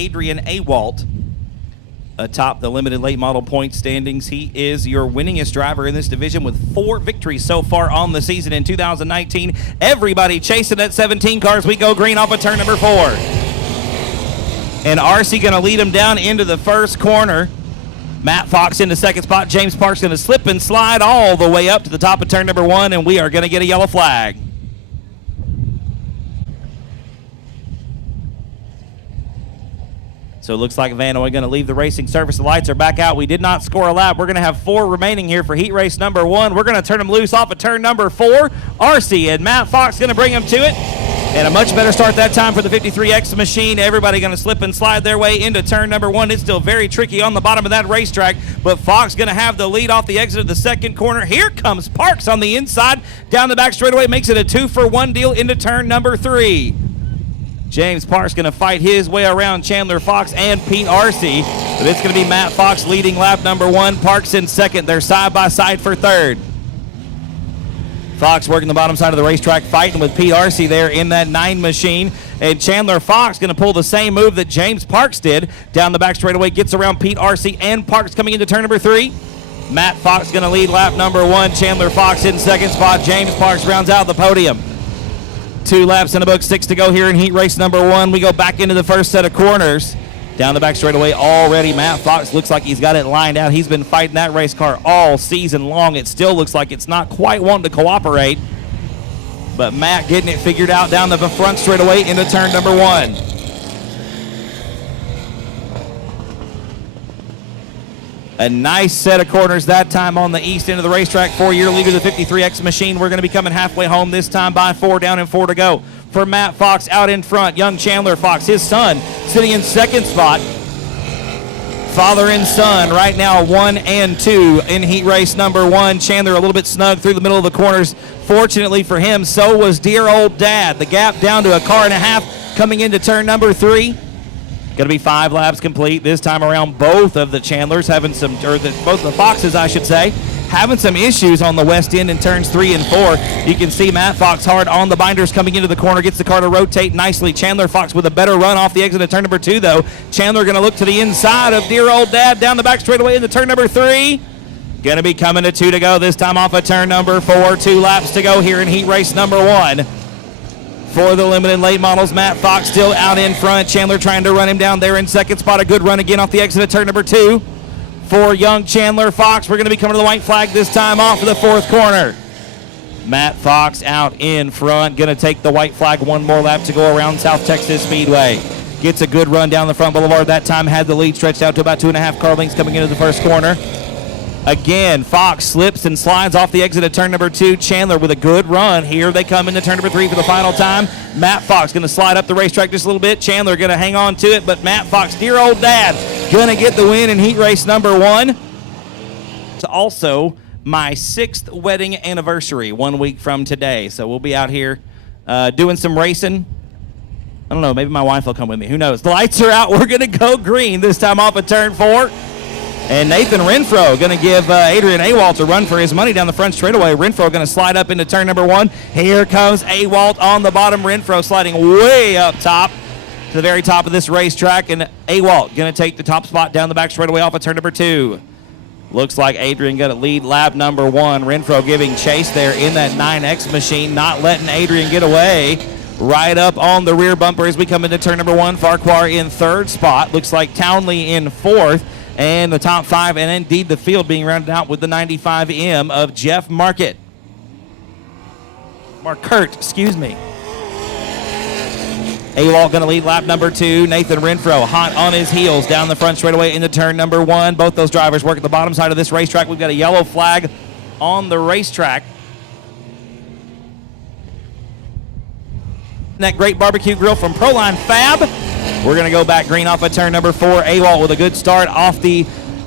Adrian Awalt atop the limited late model point standings. He is your winningest driver in this division with 4 victories so far on the season in 2019. Everybody chasing that 17 car as we go green off of turn number 4. And RC going to lead him down into the first corner. Matt Fox in the second spot. James Parks going to slip and slide all the way up to the top of turn number 1, and we are going to get a yellow flag. So it looks like Vanoy going to leave the racing surface. The lights are back out. We did not score a lap. We're going to have 4 remaining here for heat race number 1. We're going to turn them loose off of turn number 4. RC and Matt Fox going to bring them to it. And a much better start that time for the 53X machine. Everybody going to slip and slide their way into turn number 1. It's still very tricky on the bottom of that racetrack, but Fox going to have the lead off the exit of the second corner. Here comes Parks on the inside. Down the back straightaway, makes it a 2-for-1 deal into turn number 3. James Parks going to fight his way around Chandler Fox and Pete RC, but it's going to be Matt Fox leading lap number 1. Parks in second. They're side by side for third. Fox working the bottom side of the racetrack, fighting with Pete RC there in that 9 machine. And Chandler Fox going to pull the same move that James Parks did. Down the back straightaway, gets around Pete RC and Parks coming into turn number 3. Matt Fox going to lead lap number 1. Chandler Fox in second spot. James Parks rounds out the podium. 2 laps in the book, 6 to go here in heat race number 1. We go back into the first set of corners. Down the back straightaway already, Matt Fox looks like he's got it lined out. He's been fighting that race car all season long. It still looks like it's not quite wanting to cooperate. But Matt getting it figured out down the front straightaway into turn number 1. A nice set of corners that time on the east end of the racetrack. 4-year leader, the 53X machine. We're going to be coming halfway home this time by 4 down and 4 to go. For Matt Fox out in front, young Chandler Fox, his son, sitting in second spot. Father and son right now 1 and 2 in heat race number 1. Chandler a little bit snug through the middle of the corners. Fortunately for him, so was dear old dad. The gap down to a car and a half coming into turn number 3. Going to be 5 laps complete. This time around, both of the Chandlers having some, both the Foxes, I should say, having some issues on the west end in turns 3 and 4. You can see Matt Fox hard on the binders coming into the corner, gets the car to rotate nicely. Chandler Fox with a better run off the exit of turn number 2, though. Chandler going to look to the inside of dear old dad down the back straightaway into turn number 3. Going to be coming to 2 to go, this time off of turn number 4. 2 laps to go here in heat race number 1. For the limited late models, Matt Fox still out in front. Chandler trying to run him down there in second spot. A good run again off the exit of turn number 2. For young Chandler Fox, we're going to be coming to the white flag this time off of the 4th corner. Matt Fox out in front, going to take the white flag. 1 more lap to go around South Texas Speedway. Gets a good run down the front boulevard. That time had the lead stretched out to about 2.5 car lengths coming into the first corner. Again, Fox slips and slides off the exit of turn number 2. Chandler with a good run. Here they come into turn number 3 for the final time. Matt Fox going to slide up the racetrack just a little bit. Chandler going to hang on to it, but Matt Fox, dear old dad, going to get the win in heat race number 1. It's also my 6th wedding anniversary 1 week from today. So we'll be out here doing some racing. I don't know, maybe my wife will come with me. Who knows? The lights are out. We're going to go green this time off of turn 4. And Nathan Renfro going to give Adrian Awalt a run for his money down the front straightaway. Renfro going to slide up into turn number 1. Here comes Awalt on the bottom. Renfro sliding way up top to the very top of this racetrack. And Awalt going to take the top spot down the back straightaway off of turn number 2. Looks like Adrian going to lead lap number 1. Renfro giving chase there in that 9X machine, not letting Adrian get away. Right up on the rear bumper as we come into turn number 1. Farquhar in 3rd spot. Looks like Townley in 4th. And the top 5, and indeed the field being rounded out with the 95M of Jeff Markert, excuse me. Awalt going to lead lap number 2. Nathan Renfro hot on his heels down the front straightaway into turn number 1. Both those drivers work at the bottom side of this racetrack. We've got a yellow flag on the racetrack. That great barbecue grill from Proline Fab. We're going to go back green off of turn number 4. Awalt with a good start off the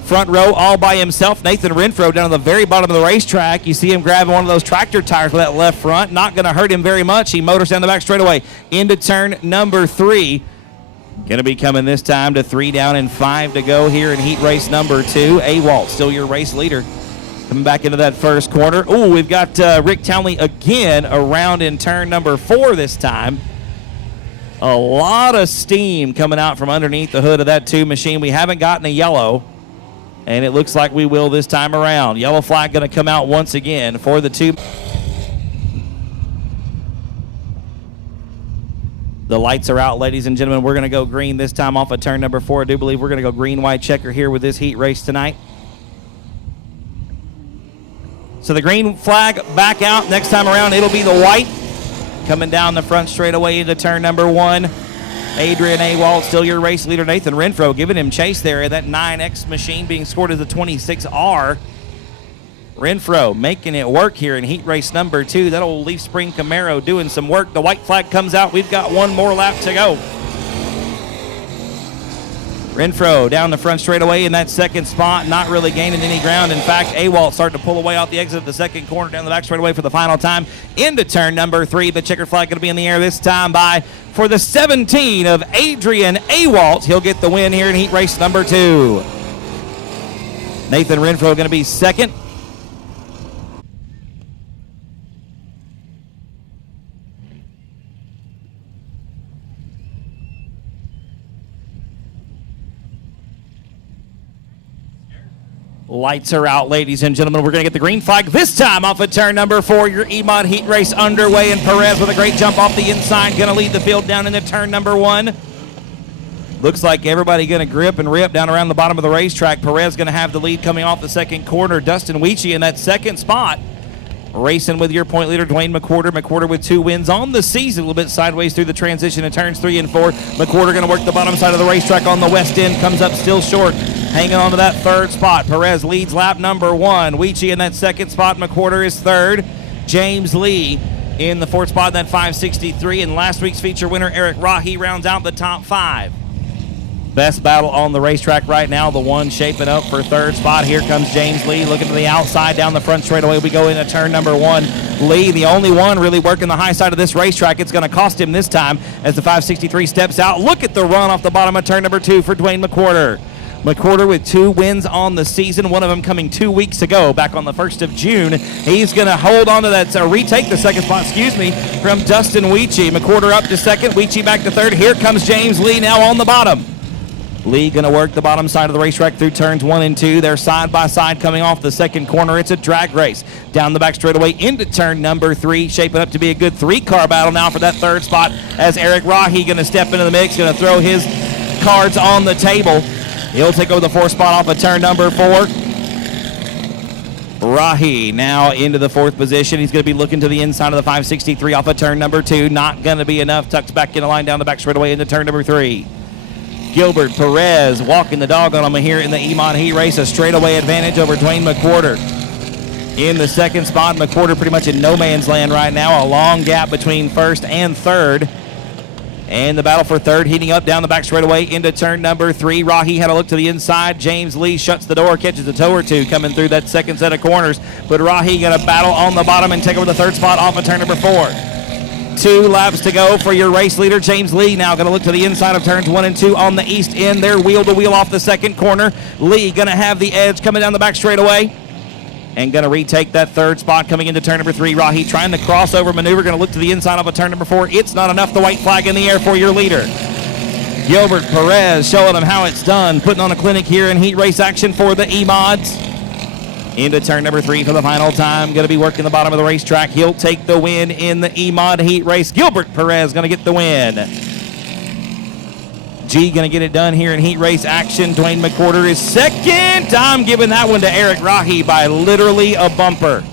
front row all by himself. Nathan Renfro down at the very bottom of the racetrack. You see him grabbing one of those tractor tires with that left front. Not going to hurt him very much. He motors down the back straightaway into turn number 3. Going to be coming this time to 3 down and 5 to go here in heat race number 2. Awalt still your race leader. Coming back into that first corner. Ooh, we've got Rick Townley again around in turn number 4 this time. A lot of steam coming out from underneath the hood of that 2 machine. We haven't gotten a yellow, and it looks like we will this time around. Yellow flag going to come out once again for the 2. The lights are out, ladies and gentlemen. We're going to go green this time off of turn number 4. I do believe we're going to go green-white checker here with this heat race tonight. So the green flag back out. Next time around, it'll be the white. Coming down the front straightaway into turn number 1. Adrian Awalt, still your race leader. Nathan Renfro giving him chase there. That 9X machine being scored as the 26R. Renfro making it work here in heat race number 2. That old Leaf Spring Camaro doing some work. The white flag comes out. We've got one more lap to go. Renfro down the front straightaway in that second spot, not really gaining any ground. In fact, Awalt starting to pull away off the exit of the second corner down the back straightaway for the final time into turn number 3. The checker flag going to be in the air this time by for the 17 of Adrian Awalt. He'll get the win here in heat race number 2. Nathan Renfro going to be second. Lights are out, ladies and gentlemen. We're going to get the green flag this time off of turn number 4. Your E-Mod heat race underway, and Perez with a great jump off the inside, going to lead the field down into turn number 1. Looks like everybody going to grip and rip down around the bottom of the racetrack. Perez going to have the lead coming off the second corner. Dustin Weechie in that second spot. Racing with your point leader, Dwayne McWhorter. McWhorter with 2 wins on the season. A little bit sideways through the transition in turns 3 and 4. McWhorter going to work the bottom side of the racetrack on the west end. Comes up still short. Hanging on to that third spot. Perez leads lap number 1. Weechie in that second spot. McWhorter is third. James Lee in the 4th spot in that 563. And last week's feature winner, Eric Rahi, rounds out the top 5. Best battle on the racetrack right now. The one shaping up for 3rd spot. Here comes James Lee looking to the outside down the front straightaway. We go into turn number 1. Lee, the only one really working the high side of this racetrack. It's going to cost him this time as the 563 steps out. Look at the run off the bottom of turn number 2 for Dwayne McWhorter. McWhorter with 2 wins on the season, one of them coming 2 weeks ago, back on the 1st of June. He's going to hold on to that, retake the second spot, from Dustin Weechie. McWhorter up to second, Weechie back to third. Here comes James Lee now on the bottom. Lee going to work the bottom side of the racetrack through turns 1 and 2. They're side by side coming off the second corner. It's a drag race down the back straightaway into turn number 3, shaping up to be a good 3-car battle now for that 3rd spot as Eric Rahi going to step into the mix, going to throw his cards on the table. He'll take over the 4th spot off of turn number 4. Rahi now into the 4th position. He's going to be looking to the inside of the 563 off of turn number 2. Not going to be enough. Tucks back in the line down the back straightaway into turn number 3. Gilbert Perez walking the dog on him here in the E-Mod heat race. A straightaway advantage over Dwayne McWhorter. In the 2nd spot, McWhorter pretty much in no man's land right now. A long gap between 1st and 3rd. And the battle for 3rd heating up down the back straightaway into turn number 3. Rahi had a look to the inside. James Lee shuts the door, catches a toe or two coming through that second set of corners. But Rahi going to battle on the bottom and take over the 3rd spot off of turn number 4. 2 laps to go for your race leader, James Lee. Now going to look to the inside of turns 1 and 2 on the east end. They're wheel to wheel off the second corner. Lee going to have the edge coming down the back straightaway. And going to retake that 3rd spot coming into turn number 3. Rahi trying the crossover maneuver, going to look to the inside of a turn number 4. It's not enough. The white flag in the air for your leader. Gilbert Perez showing them how it's done, putting on a clinic here in heat race action for the E-Mods. Into turn number 3 for the final time. Going to be working the bottom of the racetrack. He'll take the win in the E-Mod heat race. Gilbert Perez going to get the win. G going to get it done here in heat race action. Dwayne McWhorter is second. I'm giving that one to Eric Rahi by literally a bumper.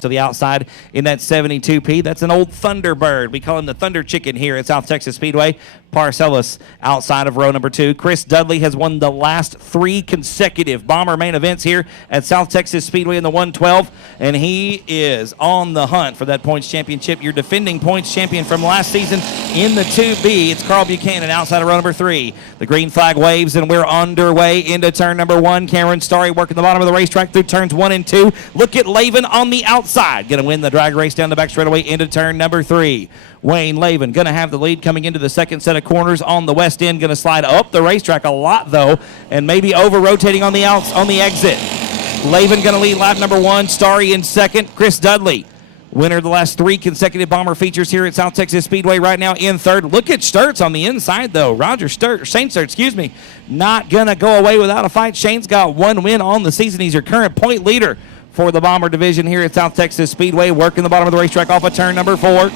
To the outside in that 72P. That's an old Thunderbird. We call him the Thunder Chicken here at South Texas Speedway. Parcellis outside of row number 2. Chris Dudley has won the last 3 consecutive Bomber main events here at South Texas Speedway in the 112, and he is on the hunt for that points championship. Your defending points champion from last season in the 2B. It's Carl Buchanan outside of row number 3. The green flag waves, and we're underway into turn number 1. Cameron Starry working the bottom of the racetrack through turns 1 and 2. Look at Lavin on the outside. Going to win the drag race down the back straightaway into turn number 3. Wayne Lavin going to have the lead coming into the second set of corners on the west end. Going to slide up the racetrack a lot, though, and maybe over-rotating on the exit. Lavin going to lead lap number 1. Starry in second. Chris Dudley Winner of the last 3 consecutive Bomber features here at South Texas Speedway right now in third. Look at Sturts on the inside, though. Shane Sturts, not going to go away without a fight. Shane's got 1 win on the season. He's your current point leader for the Bomber division here at South Texas Speedway. Working the bottom of the racetrack off of turn number 4.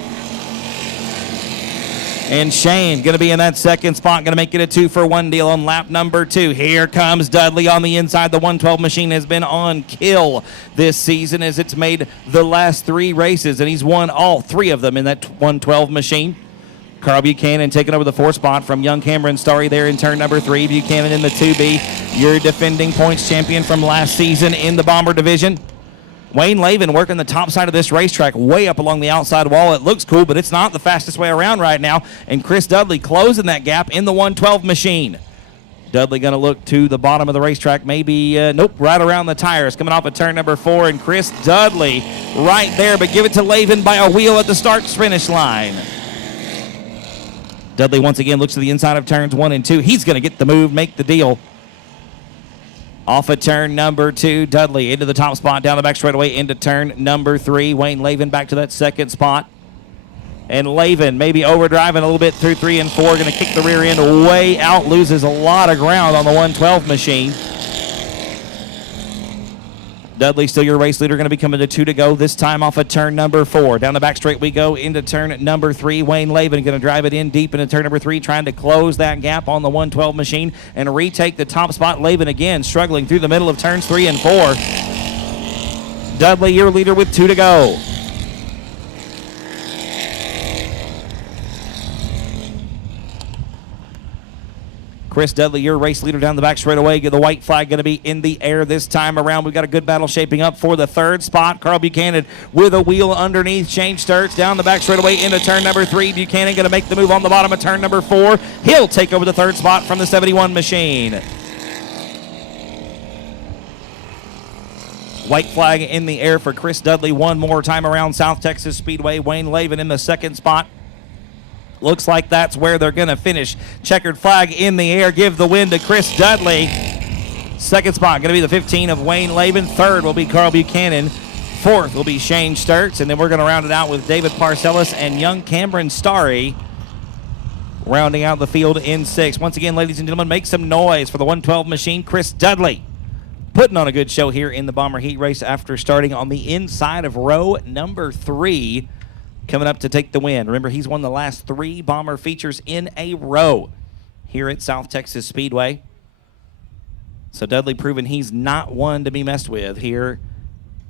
And Shane going to be in that second spot, going to make it a 2-for-1 deal on lap number 2. Here comes Dudley on the inside. The 112 machine has been on kill this season as it's made the last 3 races, and he's won all 3 of them in that 112 machine. Carl Buchanan taking over the 4th spot from young Cameron Starry there in turn number 3. Buchanan in the 2B, your defending points champion from last season in the Bomber division. Wayne Lavin working the top side of this racetrack way up along the outside wall. It looks cool, but it's not the fastest way around right now. And Chris Dudley closing that gap in the 112 machine. Dudley going to look to the bottom of the racetrack, maybe, right around the tires. Coming off of turn number 4, and Chris Dudley right there, but give it to Lavin by a wheel at the start-finish line. Dudley once again looks to the inside of turns 1 and 2. He's going to get the move, make the deal. Off of turn number 2, Dudley into the top spot, down the back straightaway into turn number 3. Wayne Lavin back to that second spot. And Lavin maybe overdriving a little bit through 3 and 4, going to kick the rear end way out, loses a lot of ground on the 112 machine. Dudley still your race leader, going to be coming to 2 to go, this time off of turn number 4. Down the back straight we go into turn number 3. Wayne Lavin going to drive it in deep into turn number 3, trying to close that gap on the 112 machine and retake the top spot. Lavin again struggling through the middle of turns 3 and 4. Dudley your leader with 2 to go. Chris Dudley, your race leader down the back straightaway. The white flag going to be in the air this time around. We've got a good battle shaping up for the 3rd spot. Carl Buchanan with a wheel underneath. Shane Sturts down the back straightaway into turn number 3. Buchanan going to make the move on the bottom of turn number 4. He'll take over the 3rd spot from the 71 machine. White flag in the air for Chris Dudley one more time around South Texas Speedway. Wayne Lavin in the 2nd spot. Looks like that's where they're going to finish. Checkered flag in the air. Give the win to Chris Dudley. 2nd spot going to be the 15 of Wayne Lavin. 3rd will be Carl Buchanan. 4th will be Shane Sturts. And then we're going to round it out with David Parcellis and young Cameron Starry rounding out the field in 6th. Once again, ladies and gentlemen, make some noise for the 112 machine. Chris Dudley putting on a good show here in the Bomber Heat Race after starting on the inside of row number 3. Coming up to take the win. Remember, he's won the last 3 Bomber features in a row here at South Texas Speedway. So Dudley proving he's not one to be messed with here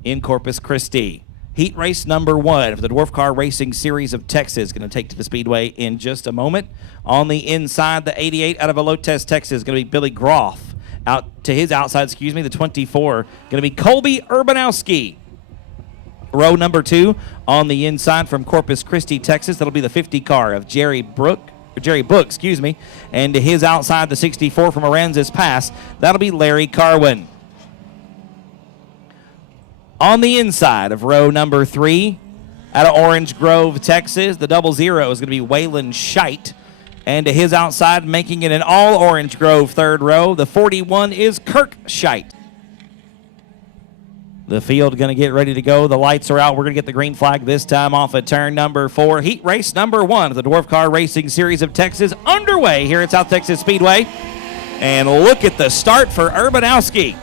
in Corpus Christi. Heat race number 1 for the Dwarf Car Racing Series of Texas. Going to take to the Speedway in just a moment. On the inside, the 88 out of Elotes, Texas, going to be Billy Groff. Out to his outside, the 24. Going to be Colby Urbanowski. Row number 2 on the inside from Corpus Christi, Texas. That'll be the 50 car of Jerry Book, and to his outside, the 64 from Aransas Pass. That'll be Larry Carwin. On the inside of row number 3, out of Orange Grove, Texas, the 00 is going to be Waylon Scheidt. And to his outside, making it an all Orange Grove 3rd row, the 41 is Kirk Scheidt. The field going to get ready to go. The lights are out. We're going to get the green flag this time off at turn number 4. Heat race number 1 of the Dwarf Car Racing Series of Texas underway here at South Texas Speedway. And look at the start for Urbanowski.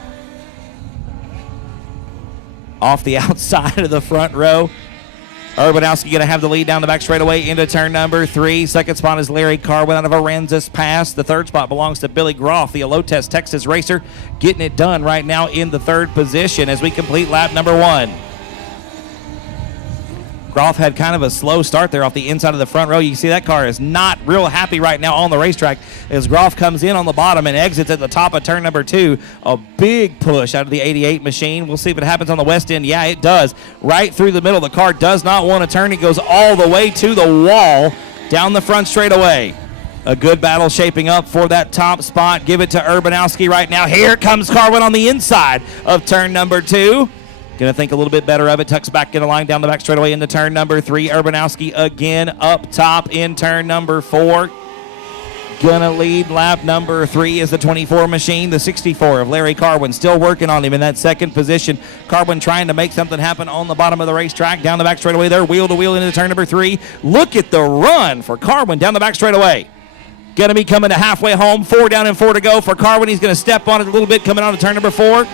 Off the outside of the front row. Urbanowski going to have the lead down the back straightaway into turn number 3. 2nd spot is Larry Carwin out of Aransas Pass. The 3rd spot belongs to Billy Groff, the Elotes, Texas racer, getting it done right now in the 3rd position as we complete lap number 1. Groff had kind of a slow start there off the inside of the front row. You see that car is not real happy right now on the racetrack as Groff comes in on the bottom and exits at the top of turn number 2. A big push out of the 88 machine. We'll see if it happens on the west end. Yeah, it does. Right through the middle. The car does not want to turn. It goes all the way to the wall down the front straightaway. A good battle shaping up for that top spot. Give it to Urbanowski right now. Here comes Carwin on the inside of turn number 2. Going to think a little bit better of it. Tucks back in the line down the back straightaway into turn number 3. Urbanowski again up top in turn number 4. Gonna lead lap number 3 is the 24 machine. The 64 of Larry Carwin still working on him in that second position. Carwin trying to make something happen on the bottom of the racetrack. Down the back straightaway there, wheel to wheel into turn number 3. Look at the run for Carwin down the back straightaway. Gonna be coming to halfway home. 4 down and 4 to go for Carwin. He's gonna step on it a little bit coming on to turn number 4.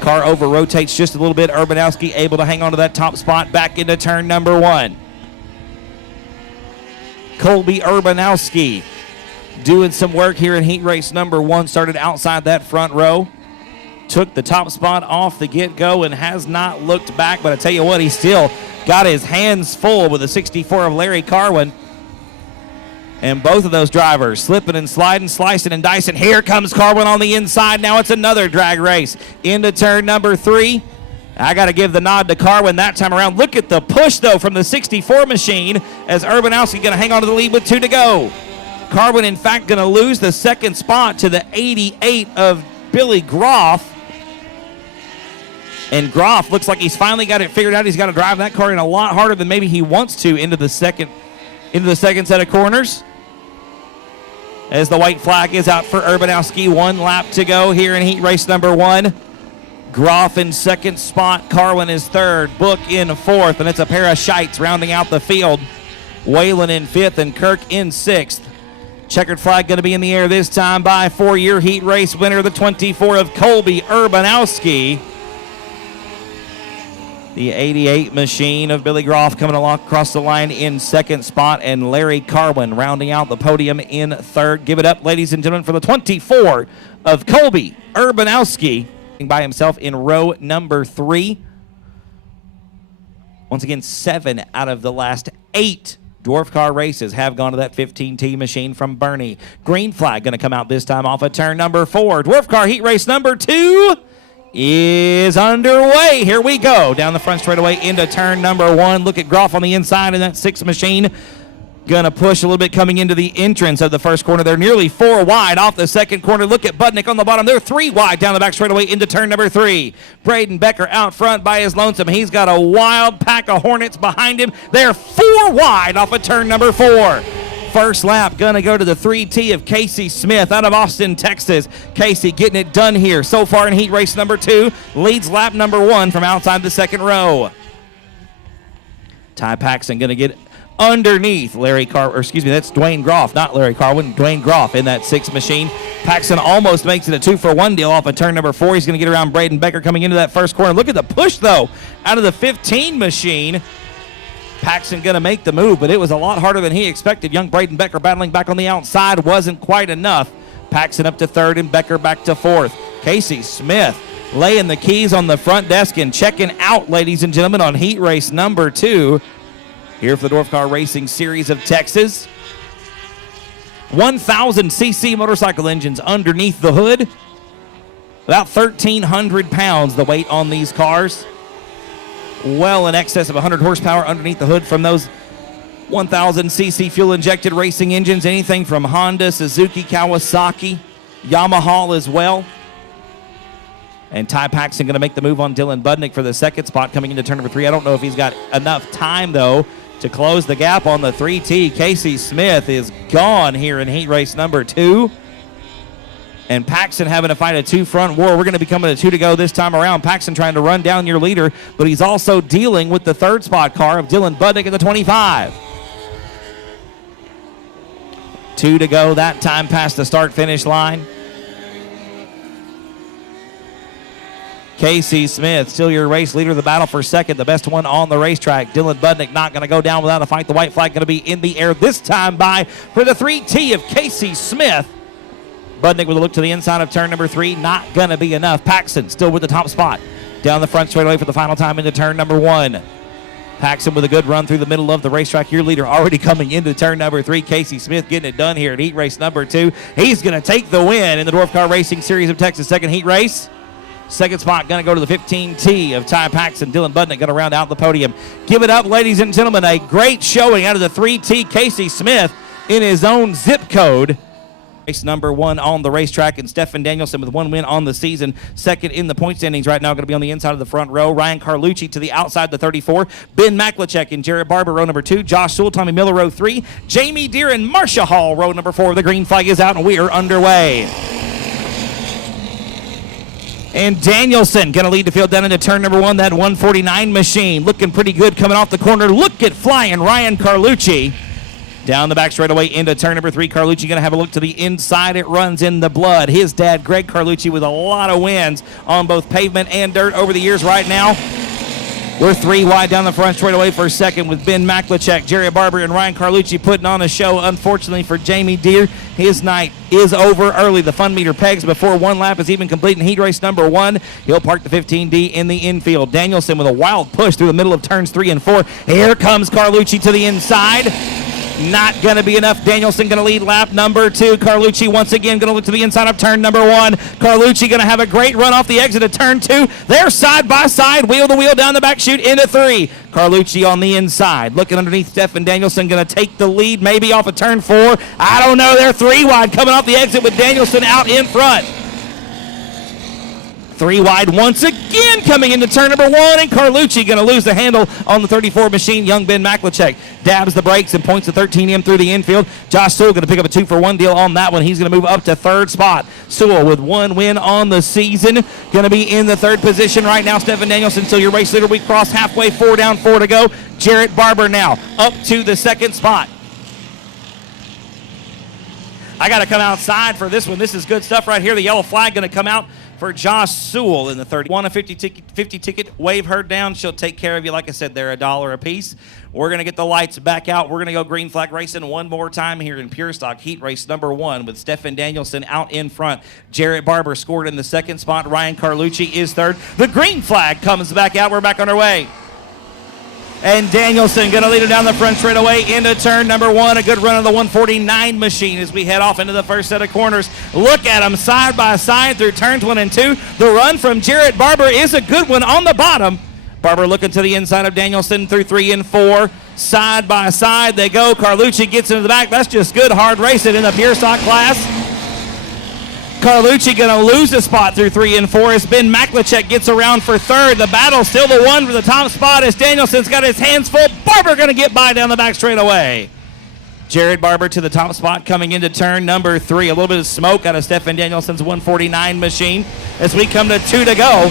Car over rotates just a little bit. Urbanowski able to hang on to that top spot back into turn number 1. Colby Urbanowski doing some work here in heat race number 1. Started outside that front row. Took the top spot off the get-go and has not looked back. But I tell you what, he still got his hands full with the 64 of Larry Carwin. And both of those drivers slipping and sliding, slicing and dicing. Here comes Carwin on the inside. Now it's another drag race into turn number 3. I got to give the nod to Carwin that time around. Look at the push, though, from the 64 machine as Urbanowski going to hang on to the lead with 2 to go. Carwin, in fact, going to lose the second spot to the 88 of Billy Groff. And Groff looks like he's finally got it figured out. He's got to drive that car in a lot harder than maybe he wants to into the second set of corners. As the white flag is out for Urbanowski. 1 lap to go here in heat race number 1. Groff in second spot. Carwin is third. Book in fourth. And it's a pair of shites rounding out the field. Whalen in fifth and Kirk in sixth. Checkered flag going to be in the air this time by 4-year heat race winner, the 24 of Colby Urbanowski. The 88 machine of Billy Groff coming along across the line in second spot, and Larry Carwin rounding out the podium in third. Give it up, ladies and gentlemen, for the 24 of Colby Urbanowski by himself in row number 3. Once again, 7 out of the last 8 dwarf car races have gone to that 15T machine from Bernie. Green flag going to come out this time off of turn number 4. Dwarf car heat race number 2 is underway. Here we go. Down the front straightaway into turn number 1. Look at Groff on the inside in that 6 machine. Gonna push a little bit coming into the entrance of the first corner. They're nearly 4 wide off the second corner. Look at Budnick on the bottom. They're 3 wide down the back straightaway into turn number 3. Braden Becker out front by his lonesome. He's got a wild pack of Hornets behind him. They're 4 wide off of turn number 4. First lap gonna go to the 3T of Casey Smith out of Austin, Texas. Casey getting it done here so far in heat race number 2. Leads lap number 1 from outside the second row. Ty Paxton gonna get underneath that's Dwayne Groff, not Larry Carwin. Dwayne Groff in that 6 machine. Paxton almost makes it a 2-for-1 deal off of turn number 4. He's going to get around Braden Becker coming into that first corner. Look at the push, though, out of the 15 machine. Paxton going to make the move, but it was a lot harder than he expected. Young Braden Becker battling back on the outside wasn't quite enough. Paxton up to 3rd and Becker back to 4th. Casey Smith laying the keys on the front desk and checking out, ladies and gentlemen, on heat race number 2. Here for the Dwarf Car Racing Series of Texas. 1,000cc motorcycle engines underneath the hood. About 1,300 pounds the weight on these cars. Well in excess of 100 horsepower underneath the hood from those 1,000cc fuel-injected racing engines. Anything from Honda, Suzuki, Kawasaki, Yamaha as well. And Ty Paxton going to make the move on Dylan Budnick for the second spot coming into turn number 3. I don't know if he's got enough time, though, to close the gap on the 3T. Casey Smith is gone here in heat race number 2. And Paxton having to fight a 2-front war. We're going to be coming to 2 to go this time around. Paxton trying to run down your leader, but he's also dealing with the 3rd spot car of Dylan Budnick in the 25. 2 to go that time past the start-finish line. Casey Smith, still your race leader, the battle for second, the best one on the racetrack. Dylan Budnick not going to go down without a fight. The white flag going to be in the air this time by for the 3T of Casey Smith. Budnick with a look to the inside of turn number 3, not going to be enough. Paxton still with the top spot. Down the front straightaway for the final time into turn number 1. Paxton with a good run through the middle of the racetrack. Your leader already coming into turn number 3. Casey Smith getting it done here at heat race number 2. He's going to take the win in the Dwarf Car Racing Series of Texas second heat race. Second spot going to go to the 15T of Ty Paxton. Dylan Budnick going to round out the podium. Give it up, ladies and gentlemen. A great showing out of the 3T Casey Smith in his own zip code. Race number 1 on the racetrack, and Stefan Danielson with 1 win on the season. Second in the point standings right now, going to be on the inside of the front row. Ryan Carlucci to the outside, the 34. Ben Maklachek and Jared Barber, row number 2. Josh Sewell, Tommy Miller, row 3. Jamie Deere and Marcia Hall, row number 4. The green flag is out, and we are underway. And Danielson going to lead the field down into turn number 1. That 149 machine looking pretty good coming off the corner. Look at flying Ryan Carlucci. Down the back straightaway into turn number 3. Carlucci going to have a look to the inside. It runs in the blood. His dad, Greg Carlucci, with a lot of wins on both pavement and dirt over the years right now. We're 3 wide down the front straightaway for second with Ben Maklachek, Jerry Barber, and Ryan Carlucci putting on a show. Unfortunately for Jamie Deere, his night is over early. The fun meter pegs before 1 lap is even complete in heat race number 1. He'll park the 15D in the infield. Danielson with a wild push through the middle of turns 3 and 4. Here comes Carlucci to the inside. Not going to be enough. Danielson going to lead lap number 2. Carlucci once again going to look to the inside of turn number 1. Carlucci going to have a great run off the exit of turn 2. They're side by side, wheel to wheel down the back chute into 3. Carlucci on the inside. Looking underneath Stefan Danielson, going to take the lead maybe off of turn 4. I don't know. They're 3 wide coming off the exit with Danielson out in front. 3 wide once again coming into turn number 1, and Carlucci going to lose the handle on the 34 machine. Young Ben Maklachek dabs the brakes and points the 13M through the infield. Josh Sewell going to pick up a 2-for-1 deal on that one. He's going to move up to 3rd spot. Sewell with 1 win on the season, going to be in the 3rd position right now. Stefan Danielson still your race leader. We cross halfway, 4 down, 4 to go. Jarrett Barber now up to the 2nd spot. I got to come outside for this one. This is good stuff right here. The yellow flag going to come out for Josh Sewell in the 30. Want a 50 ticket, wave her down. She'll take care of you. Like I said, they're $1 a piece. We're going to get the lights back out. We're going to go green flag racing one more time here in Pure Stock Heat Race number 1 with Stefan Danielson out in front. Jarrett Barber scored in the 2nd spot. Ryan Carlucci is 3rd. The green flag comes back out. We're back underway. And Danielson going to lead it down the front straightaway into turn number 1. A good run of the 149 machine as we head off into the first set of corners. Look at them side by side through turns 1 and 2. The run from Jarrett Barber is a good one on the bottom. Barber looking to the inside of Danielson through 3 and 4. Side by side they go. Carlucci gets into the back. That's just good hard racing in the pure stock class. Carlucci going to lose a spot through 3 and 4 as Ben Maklachek gets around for 3rd. The battle still the one for the top spot as Danielson's got his hands full. Barber going to get by down the back straightaway. Jared Barber to the top spot coming into turn number 3. A little bit of smoke out of Stefan Danielson's 149 machine as we come to 2 to go.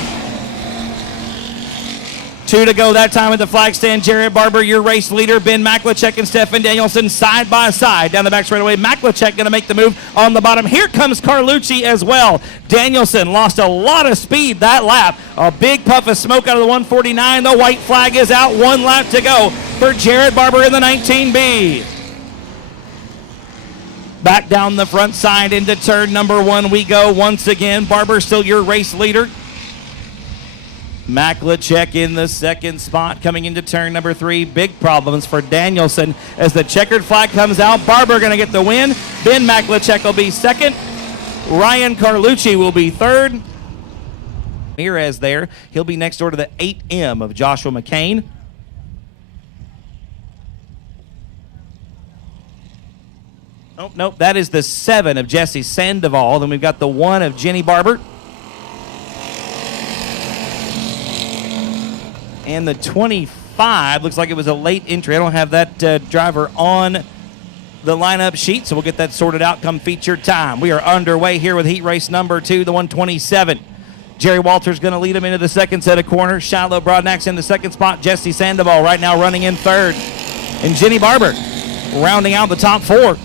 2 to go that time at the flag stand. Jared Barber, your race leader. Ben Maklachek and Stefan Danielson side by side down the back straightaway. Maklachek going to make the move on the bottom. Here comes Carlucci as well. Danielson lost a lot of speed that lap. A big puff of smoke out of the 149. The white flag is out. 1 lap to go for Jared Barber in the 19B. Back down the front side into turn number 1 we go once again. Barber still your race leader. Maklachek in the 2nd spot coming into turn number 3. Big problems for Danielson as the checkered flag comes out. Barber going to get the win. Ben Maklachek will be 2nd. Ryan Carlucci will be 3rd. Ramirez there. He'll be next door to the 8M of Joshua McCain. Oh, nope, that is the 7 of Jesse Sandoval. Then we've got the 1 of Jenny Barber. And the 25, looks like it was a late entry. I don't have that driver on the lineup sheet, so we'll get that sorted out come feature time. We are underway here with heat race number 2, the 127. Jerry Walters going to lead him into the 2nd set of corners. Shiloh Broadnax in the 2nd spot. Jesse Sandoval right now running in 3rd. And Jenny Barber rounding out the top 4.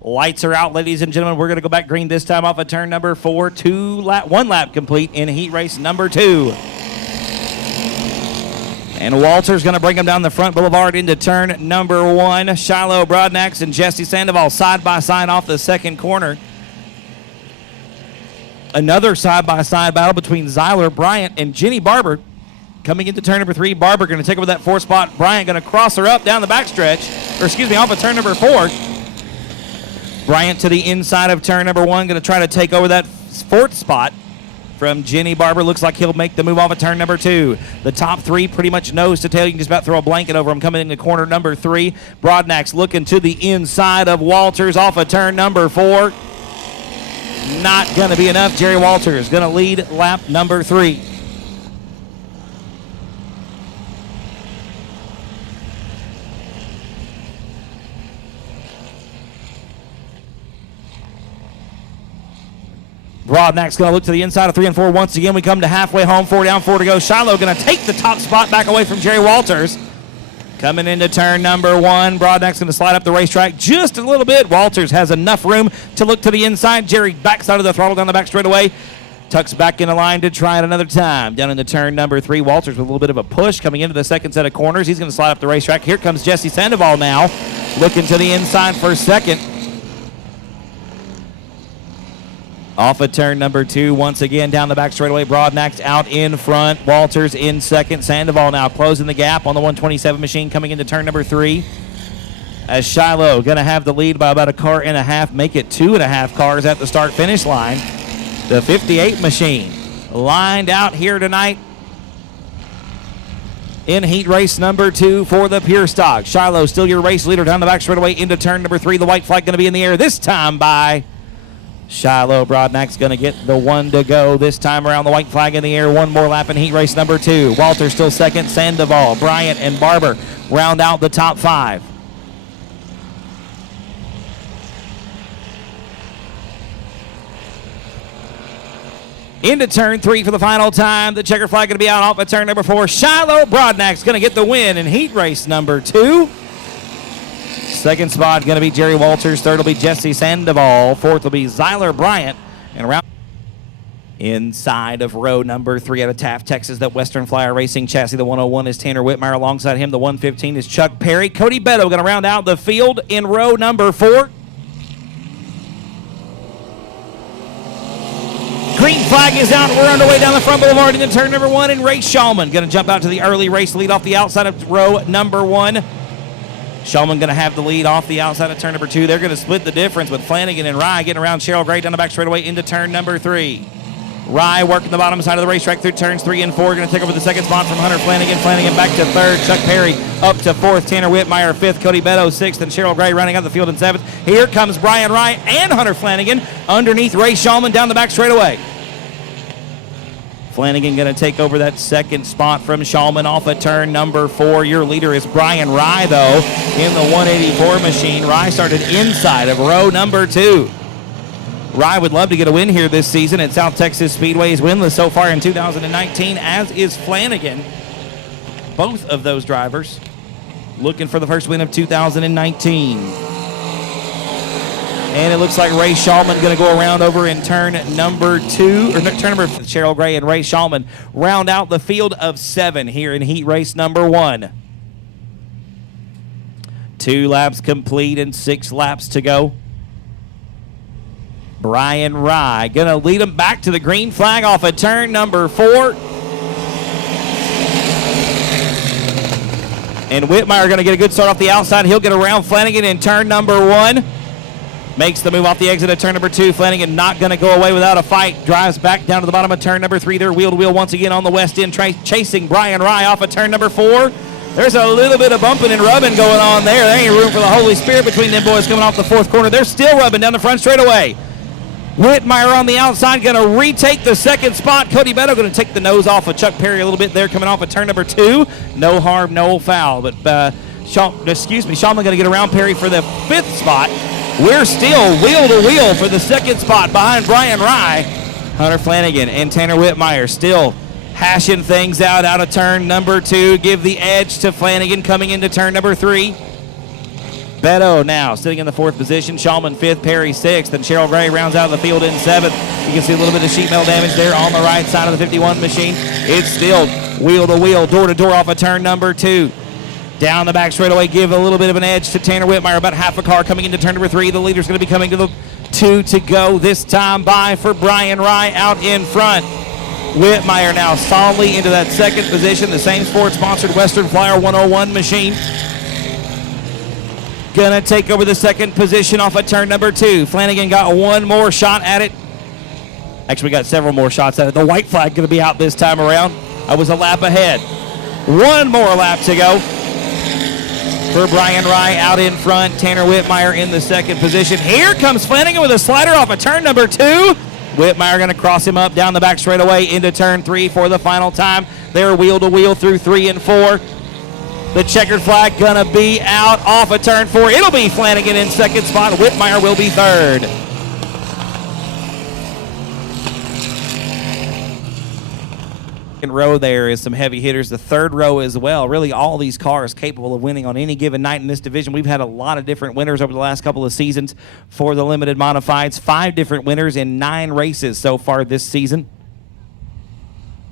Lights are out, ladies and gentlemen. We're going to go back green this time off of turn number 4. 1 lap complete in heat race number 2. And Walter's going to bring him down the front boulevard into turn number 1. Shiloh Broadnax and Jesse Sandoval side by side off the second corner. Another side-by-side battle between Zyler Bryant and Jenny Barber. Coming into turn number 3, Barber going to take over that 4th spot. Bryant going to cross her up down the backstretch, off of turn number 4. Bryant to the inside of turn number 1, going to try to take over that 4th spot from Jenny Barber. Looks like he'll make the move off of turn number 2. The top 3 pretty much nose to tail. You can just about throw a blanket over them coming into corner number 3. Broadnax looking to the inside of Walters off of turn number 4. Not going to be enough. Jerry Walters going to lead lap number 3. Broadnax going to look to the inside of 3 and 4. Once again, we come to halfway home. 4 down, 4 to go. Shiloh going to take the top spot back away from Jerry Walters. Coming into turn number 1, Broadnax going to slide up the racetrack just a little bit. Walters has enough room to look to the inside. Jerry backs out of the throttle down the back straightaway. Tucks back in the line to try it another time. Down into turn number 3, Walters with a little bit of a push coming into the second set of corners. He's going to slide up the racetrack. Here comes Jesse Sandoval now, looking to the inside for second. Off of turn number 2, once again down the back straightaway. Broadnax out in front. Walters in second. Sandoval now closing the gap on the 127 machine coming into turn number 3. As Shiloh going to have the lead by about a car and a half, make it 2.5 cars at the start-finish line. The 58 machine lined out here tonight in heat race number 2 for the Pure Stock. Shiloh still your race leader down the back straightaway into turn number 3. The white flag going to be in the air this time by Shiloh. Broadnax going to get the 1 to go this time around. The white flag in the air. 1 more lap in heat race number 2. Walter still second. Sandoval, Bryant, and Barber round out the top 5. Into turn 3 for the final time. The checker flag going to be out off of turn number 4. Shiloh Broadnax going to get the win in heat race number 2. Second spot going to be Jerry Walters. Third will be Jesse Sandoval. Fourth will be Zyler Bryant. And around inside of row number 3 out of Taft, Texas, that Western Flyer Racing chassis. The 101 is Tanner Whitmire. Alongside him, the 115 is Chuck Perry. Cody Beto going to round out the field in row number 4. Green flag is out. We're underway down the front boulevard into turn number 1. And Ray Shulman going to jump out to the early race lead off the outside of row number 1. Shulman going to have the lead off the outside of turn number 2. They're going to split the difference with Flanagan and Rye getting around Cheryl Gray down the back straightaway into turn number 3. Rye working the bottom side of the racetrack through turns 3 and 4. Going to take over the second spot from Hunter Flanagan. Flanagan back to 3rd. Chuck Perry up to 4th. Tanner Whitmire 5th. Cody Beto 6th. And Cheryl Gray running out the field in 7th. Here comes Brian Rye and Hunter Flanagan underneath Ray Shulman down the back straightaway. Flanagan going to take over that second spot from Shulman off of turn number 4. Your leader is Brian Rye, though, in the 184 machine. Rye started inside of row number 2. Rye would love to get a win here this season at South Texas Speedway. He's winless so far in 2019, as is Flanagan. Both of those drivers looking for the first win of 2019. And it looks like Ray Shulman going to go around over in turn number 2, or turn number Cheryl Gray and Ray Shulman round out the field of 7 here in heat race number 1. 2 laps complete and 6 laps to go. Brian Rye going to lead them back to the green flag off of turn number 4. And Whitmire going to get a good start off the outside. He'll get around Flanagan in turn number 1. Makes the move off the exit of turn number 2. Flanagan not going to go away without a fight. Drives back down to the bottom of turn number 3. They're wheel to wheel once again on the west end, chasing Brian Rye off of turn number 4. There's a little bit of bumping and rubbing going on there. There ain't room for the Holy Spirit between them boys coming off the 4th corner. They're still rubbing down the front straightaway. Whitmire on the outside going to retake the second spot. Cody Beto going to take the nose off of Chuck Perry a little bit there coming off of turn number 2. No harm, no foul. But Shulman going to get around Perry for the 5th spot. We're still wheel to wheel for the second spot behind Brian Rye. Hunter Flanagan and Tanner Whitmire still hashing things out of turn number 2. Give the edge to Flanagan coming into turn number 3. Beto now sitting in the 4th position. Shulman 5th, Perry 6th, and Cheryl Gray rounds out the field in 7th. You can see a little bit of sheet metal damage there on the right side of the 51 machine. It's still wheel to wheel, door to door off of turn number 2. Down the back straightaway, give a little bit of an edge to Tanner Whitmire. About half a car coming into turn number 3. The leader's going to be coming to the 2 to go this time by for Brian Rye out in front. Whitmire now solidly into that 2nd position. The same sport-sponsored Western Flyer 101 machine. Gonna take over the 2nd position off of turn number 2. Flanagan got one more shot at it. Actually, we got several more shots at it. The white flag gonna be out this time around. I was a lap ahead. One more lap to go for Brian Rye out in front. Tanner Whitmire in the 2nd position. Here comes Flanagan with a slider off of turn number 2. Whitmire going to cross him up down the back straightaway into turn 3 for the final time. They're wheel to wheel through 3 and 4. The checkered flag going to be out off of turn 4. It'll be Flanagan in 2nd spot. Whitmire will be 3rd. Second row there is some heavy hitters. The 3rd row as well. Really all these cars capable of winning on any given night in this division. We've had a lot of different winners over the last couple of seasons for the limited modifieds. 5 different winners in 9 races so far this season.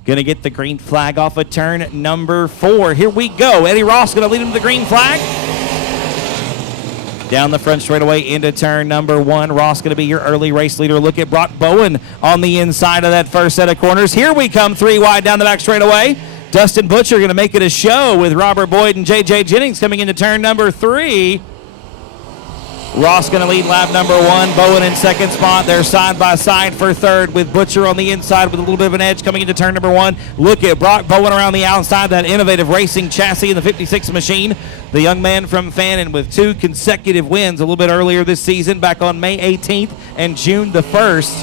Gonna get the green flag off of turn number 4. Here we go. Eddie Ross gonna lead him to the green flag. Down the front straightaway into turn number 1. Ross going to be your early race leader. Look at Brock Bowen on the inside of that first set of corners. Here we come 3 wide down the back straightaway. Dustin Butcher going to make it a show with Robert Boyd and J.J. Jennings coming into turn number 3. Ross going to lead lap number 1. Bowen in 2nd spot. They're side by side for 3rd with Butcher on the inside with a little bit of an edge coming into turn number 1. Look at Brock Bowen around the outside, that innovative racing chassis in the 56 machine. The young man from Fannin with 2 consecutive wins a little bit earlier this season, back on May 18th and June the 1st.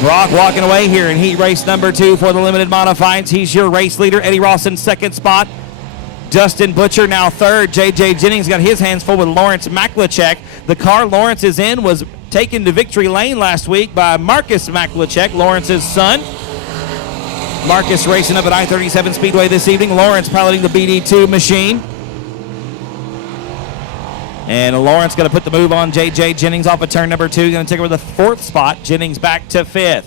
Brock walking away here in heat race number 2 for the limited modifieds. He's your race leader. Eddie Ross in 2nd spot. Dustin Butcher now 3rd. J.J. Jennings got his hands full with Lawrence Maklachek. The car Lawrence is in was taken to victory lane last week by Marcus Maklachek, Lawrence's son. Marcus racing up at I-37 Speedway this evening. Lawrence piloting the BD2 machine. And Lawrence going to put the move on J.J. Jennings off of turn number 2. Going to take over the 4th spot. Jennings back to 5th.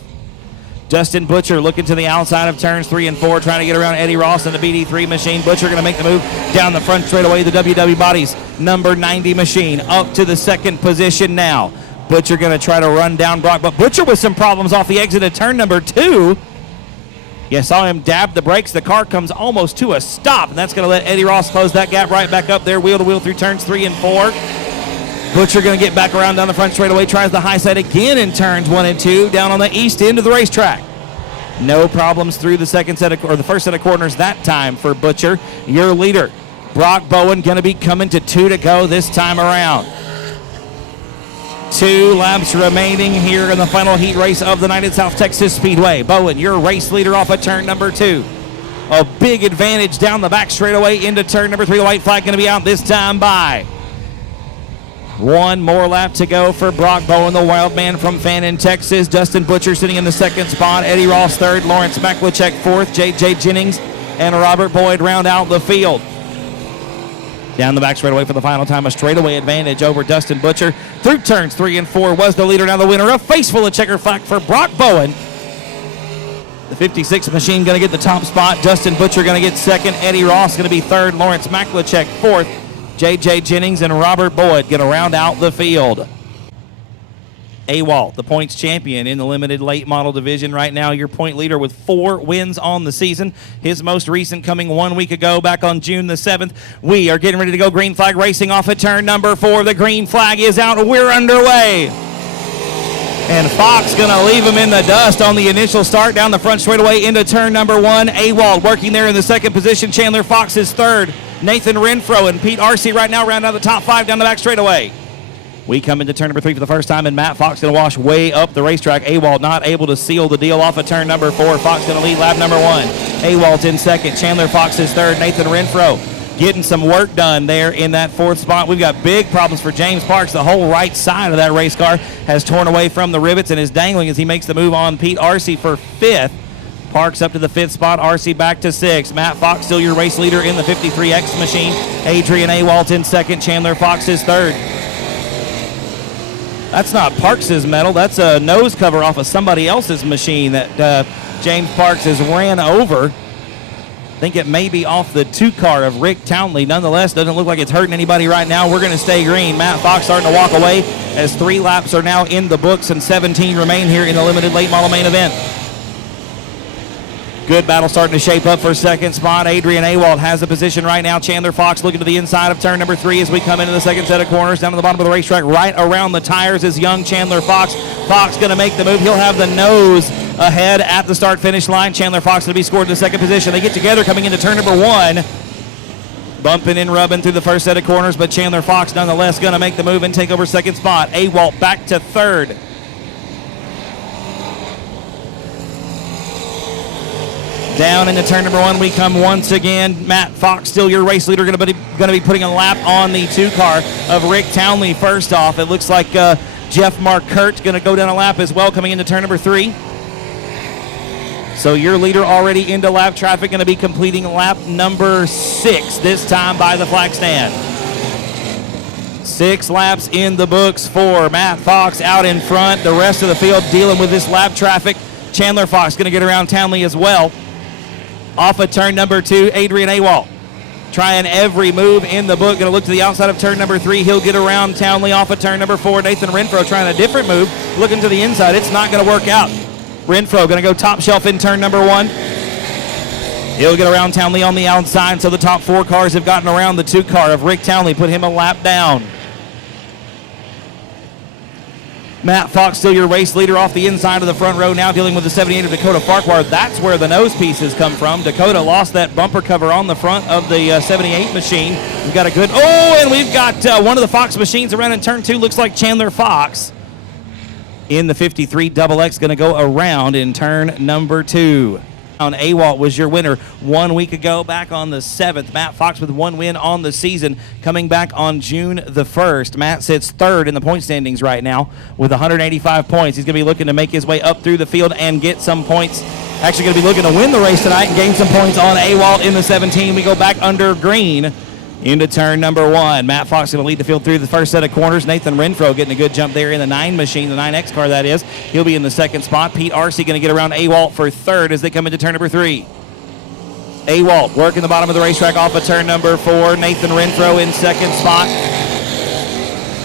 Dustin Butcher looking to the outside of turns 3 and 4, trying to get around Eddie Ross in the BD3 machine. Butcher going to make the move down the front straightaway. The WW Bodies number 90 machine up to the 2nd position now. Butcher going to try to run down Brock, but Butcher with some problems off the exit of turn number 2. You saw him dab the brakes. The car comes almost to a stop, and that's going to let Eddie Ross close that gap right back up there, wheel to wheel through turns 3 and 4. Butcher going to get back around down the front straightaway, tries the high side again in turns 1 and 2, down on the east end of the racetrack. No problems through the the first set of corners that time for Butcher. Your leader, Brock Bowen, going to be coming to 2 to go this time around. 2 laps remaining here in the final heat race of the night at South Texas Speedway. Bowen, your race leader off of turn number 2. A big advantage down the back straightaway into turn number 3. The white flag going to be out this time by. 1 more lap to go for Brock Bowen, the wild man from Fannin, Texas. Dustin Butcher sitting in the 2nd spot. Eddie Ross 3rd. Lawrence Maklachek 4th. J.J. Jennings and Robert Boyd round out the field. Down the back straightaway for the final time, a straightaway advantage over Dustin Butcher. Through turns 3 and 4 was the leader. Now the winner, a face full of checker flag for Brock Bowen. The 56 machine going to get the top spot. Dustin Butcher going to get 2nd. Eddie Ross going to be 3rd. Lawrence Maklachek 4th. J.J. Jennings and Robert Boyd going to round out the field. AWOL, the points champion in the limited late model division right now, your point leader with 4 wins on the season. His most recent coming 1 week ago, back on June the 7th. We are getting ready to go green flag racing off at turn number 4. The green flag is out. We're underway. And Fox going to leave him in the dust on the initial start down the front straightaway into turn number 1. AWOL working there in the 2nd position. Chandler Fox is 3rd. Nathan Renfro and Pete Arcee right now round out the top 5 down the back straightaway. We come into turn number 3 for the first time, and Matt Fox going to wash way up the racetrack. AWOL not able to seal the deal off of turn number 4. Fox going to lead lap number 1. AWOL's in 2nd. Chandler Fox is 3rd. Nathan Renfro getting some work done there in that 4th spot. We've got big problems for James Parks. The whole right side of that race car has torn away from the rivets and is dangling as he makes the move on Pete Arcee for 5th. Parks up to the 5th spot. RC back to 6th. Matt Fox still your race leader in the 53X machine. Adrian Awalt in 2nd. Chandler Fox is 3rd. That's not Parks' medal. That's a nose cover off of somebody else's machine that James Parks has ran over. I think it may be off the 2 car of Rick Townley. Nonetheless, doesn't look like it's hurting anybody right now. We're going to stay green. Matt Fox starting to walk away as 3 laps are now in the books and 17 remain here in the limited late model main event. Good battle starting to shape up for 2nd spot. Adrian Awalt has the position right now. Chandler Fox looking to the inside of turn number 3 as we come into the 2nd set of corners. Down to the bottom of the racetrack, right around the tires is young Chandler Fox. Fox going to make the move. He'll have the nose ahead at the start-finish line. Chandler Fox going to be scored in the 2nd position. They get together coming into turn number 1. Bumping and rubbing through the 1st set of corners, but Chandler Fox nonetheless going to make the move and take over 2nd spot. Awalt back to 3rd. Down into turn number 1 we come once again. Matt Fox, still your race leader, going to be putting a lap on the 2 car of Rick Townley first off. It looks like Jeff Markert going to go down a lap as well coming into turn number 3. So your leader already into lap traffic, going to be completing lap number 6, this time by the flag stand. 6 laps in the books for Matt Fox out in front. The rest of the field dealing with this lap traffic. Chandler Fox going to get around Townley as well. Off of turn number 2, Adrian Awalt trying every move in the book. Going to look to the outside of turn number 3. He'll get around Townley off of turn number 4. Nathan Renfro trying a different move, looking to the inside. It's not going to work out. Renfro going to go top shelf in turn number 1. He'll get around Townley on the outside, so the top 4 cars have gotten around the 2 car of Rick Townley, put him a lap down. Matt Fox still your race leader off the inside of the front row now, dealing with the 78 of Dakota Farquhar. That's where the nose pieces come from. Dakota lost that bumper cover on the front of the 78 machine. We've got a good, and we've got one of the Fox machines around in turn 2. Looks like Chandler Fox in the 53 XX going to go around in turn number 2. Awalt was your winner 1 week ago, back on the 7th. Matt Fox with 1 win on the season, coming back on June the 1st. Matt sits 3rd in the point standings right now with 185 points. He's going to be looking to make his way up through the field and get some points. Actually going to be looking to win the race tonight and gain some points on Awalt in the 17. We go back under green into turn number 1. Matt Fox going to lead the field through the 1st set of corners. Nathan Renfro getting a good jump there in the 9 machine, the 9X car that is. He'll be in the 2nd spot. Pete Arcee going to get around Awalt for 3rd as they come into turn number 3. Awalt working the bottom of the racetrack off of turn number 4. Nathan Renfro in 2nd spot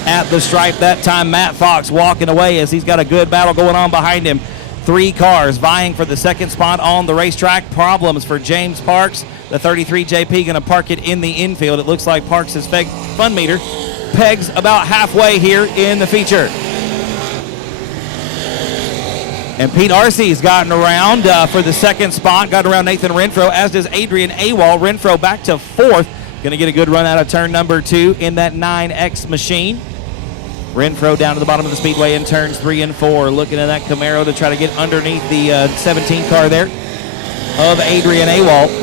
at the stripe. That time Matt Fox walking away as he's got a good battle going on behind him. 3 cars vying for the 2nd spot on the racetrack. Problems for James Parks. The 33 JP going to park it in the infield. It looks like Parks' fun meter pegs about halfway here in the feature. And Pete Arcee's gotten around for the 2nd spot. Got around Nathan Renfro, as does Adrian Awalt. Renfro back to 4th. Going to get a good run out of turn number 2 in that 9X machine. Renfro down to the bottom of the speedway in turns 3 and 4. Looking at that Camaro to try to get underneath the 17 car there of Adrian Awalt.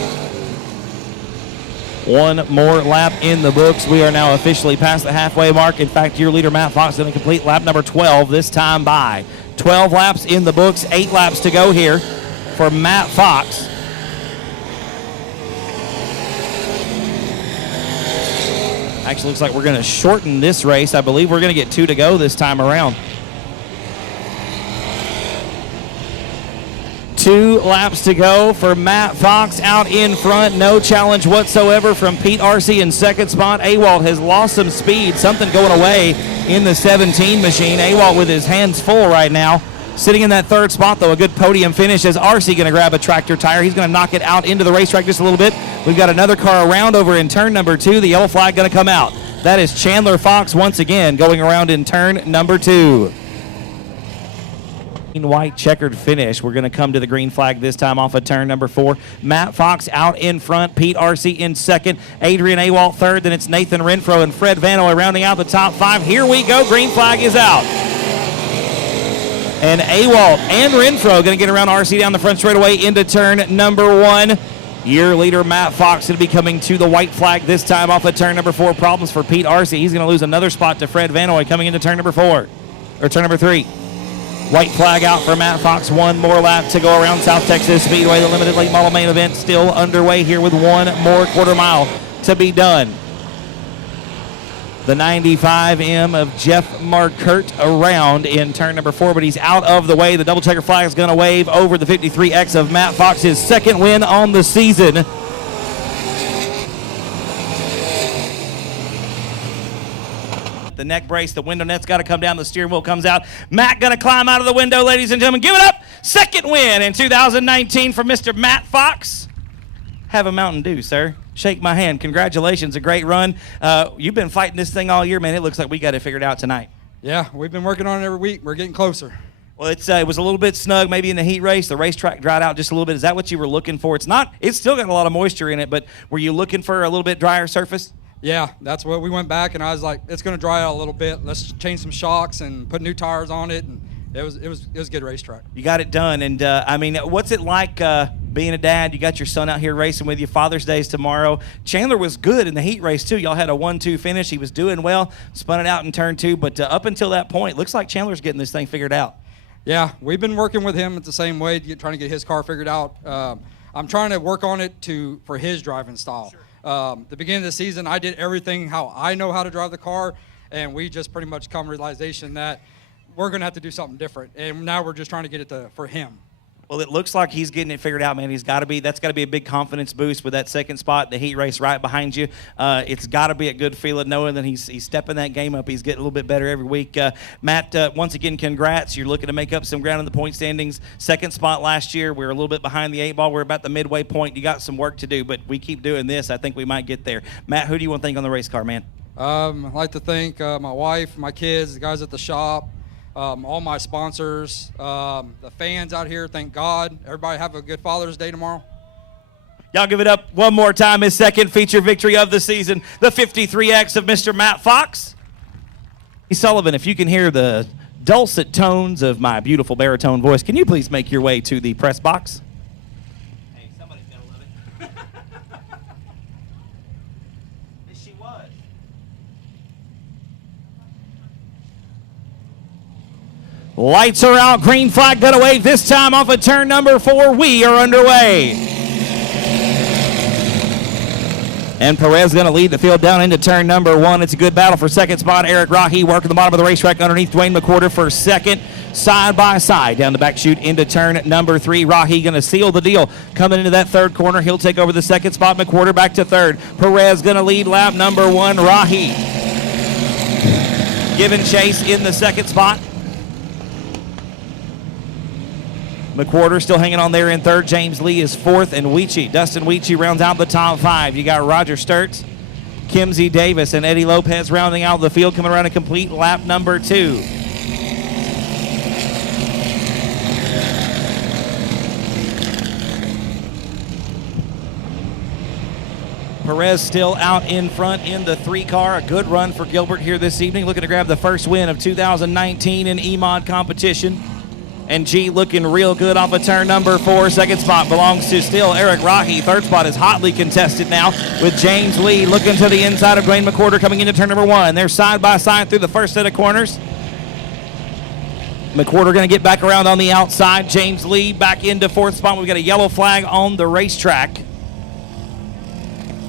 1 more lap in the books. We are now officially past the halfway mark. In fact, your leader, Matt Fox, is going to complete lap number 12 this time by. 12 laps in the books, 8 laps to go here for Matt Fox. Actually, looks like we're going to shorten this race. I believe we're going to get 2 to go this time around. 2 laps to go for Matt Fox out in front. No challenge whatsoever from Pete Arcee in 2nd spot. Awalt has lost some speed. Something going away in the 17 machine. Awalt with his hands full right now. Sitting in that 3rd spot, though, a good podium finish as Arcee going to grab a tractor tire. He's going to knock it out into the racetrack just a little bit. We've got another car around over in turn number 2. The yellow flag going to come out. That is Chandler Fox once again going around in turn number 2. White checkered finish. We're going to come to the green flag this time off of turn number 4. Matt Fox out in front. Pete Arcee in 2nd. Adrian Awalt 3rd. Then it's Nathan Renfro and Fred Vanoy rounding out the top 5. Here we go. Green flag is out. And Awalt and Renfro going to get around Arcee down the front straightaway into turn number 1. Your leader, Matt Fox, going to be coming to the white flag this time off of turn number 4. Problems for Pete Arcee. He's going to lose another spot to Fred Vanoy coming into turn number 4. Or turn number 3. White flag out for Matt Fox. One more lap to go around South Texas Speedway. The limited late model main event still underway here with one more quarter mile to be done. The 95M of Jeff Markert around in turn number 4, but he's out of the way. The double checker flag is going to wave over the 53X of Matt Fox, his second win on the season. The neck brace, the window net's got to come down, the steering wheel comes out. Matt going to climb out of the window, ladies and gentlemen. Give it up. Second win in 2019 for Mr. Matt Fox. Have a Mountain Dew, sir. Shake my hand. Congratulations, a great run. You've been fighting this thing all year, man. It looks like we got it figured out tonight. Yeah, we've been working on it every week. We're getting closer. Well, it was a little bit snug maybe in the heat race. The racetrack dried out just a little bit. Is that what you were looking for? It's still got a lot of moisture in it, but were you looking for a little bit drier surface? Yeah, that's what we went back, and I was like, it's going to dry out a little bit. Let's change some shocks and put new tires on it, and it was a good racetrack. You got it done, and I mean, what's it like being a dad? You got your son out here racing with you. Father's Day's tomorrow. Chandler was good in the heat race too. Y'all had a 1-2 finish. He was doing well. Spun it out in turn 2, but up until that point, looks like Chandler's getting this thing figured out. Yeah, we've been working with him at the same way, trying to get his car figured out. I'm trying to work on it for his driving style. Sure. The beginning of the season, I did everything how I know how to drive the car, and we just pretty much come to the realization that we're going to have to do something different, and now we're just trying to get it for him. Well, it looks like he's getting it figured out, man. That's got to be a big confidence boost with that second spot, the heat race right behind you. It's got to be a good feeling knowing that he's stepping that game up. He's getting a little bit better every week. Matt, once again, congrats. You're looking to make up some ground in the point standings. Second spot last year. We were a little bit behind the 8 ball. We're about the midway point. You got some work to do, but we keep doing this. I think we might get there. Matt, who do you want to thank on the race car, man? I'd like to thank my wife, my kids, the guys at the shop, all my sponsors, the fans out here, thank God. Everybody have a good Father's Day tomorrow. Y'all give it up one more time. His second feature victory of the season, the 53X of Mr. Matt Fox. Hey, Sullivan, if you can hear the dulcet tones of my beautiful baritone voice, can you please make your way to the press box? Hey, somebody's got to love it. Yes, she was. Lights are out, green flag gonna wave this time off of turn number 4. We are underway. And Perez gonna lead the field down into turn number 1. It's a good battle for second spot. Eric Rahe working the bottom of the racetrack underneath Dwayne McWhorter for second. Side by side down the back chute into turn number 3. Rahe gonna seal the deal. Coming into that third corner, he'll take over the second spot. McWhorter back to third. Perez gonna lead lap number 1. Rahe giving chase in the second spot. McWhorter still hanging on there in third. James Lee is fourth, and Dustin Weechie rounds out the top 5. You got Roger Sturtz, Kimsey Davis, and Eddie Lopez rounding out the field, coming around a complete lap number 2. Perez still out in front in the 3 car. A good run for Gilbert here this evening, looking to grab the first win of 2019 in E-Mod competition. And G looking real good off of turn number 4. Second spot belongs to still Eric Rahe. Third spot is hotly contested now with James Lee looking to the inside of Dwayne McWhorter coming into turn number 1. They're side by side through the first set of corners. McWhorter going to get back around on the outside. James Lee back into 4th spot. We've got a yellow flag on the racetrack.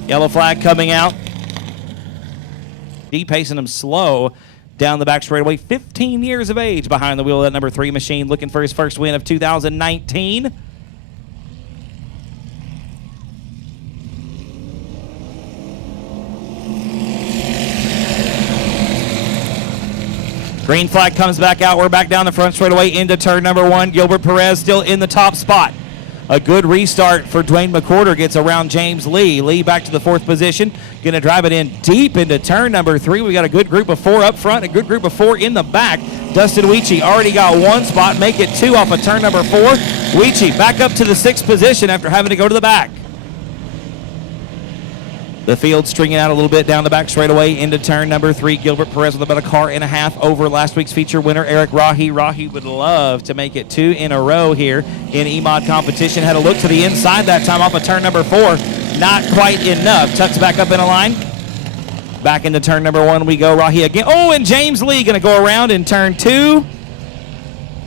Yellow flag coming out. Pacing him slow down the back straightaway. 15 years of age behind the wheel of that number 3 machine, looking for his first win of 2019. Green flag comes back out. We're back down the front straightaway into turn number 1. Gilbert Perez still in the top spot. A good restart for Dwayne McWhorter gets around James Lee. Lee back to the 4th position. Going to drive it in deep into turn number 3. We got a good group of 4 up front, a good group of 4 in the back. Dustin Weechie already got 1 spot, make it 2 off of turn number 4. Weechie back up to the 6th position after having to go to the back. The field stringing out a little bit down the back straightaway into turn number 3. Gilbert Perez with about a car and a half over last week's feature winner, Eric Rahe. Rahe would love to make it 2 in a row here in E-Mod competition. Had a look to the inside that time off of turn number 4. Not quite enough. Tucks back up in a line. Back into turn number 1 we go. Rahe again. Oh, and James Lee going to go around in turn 2.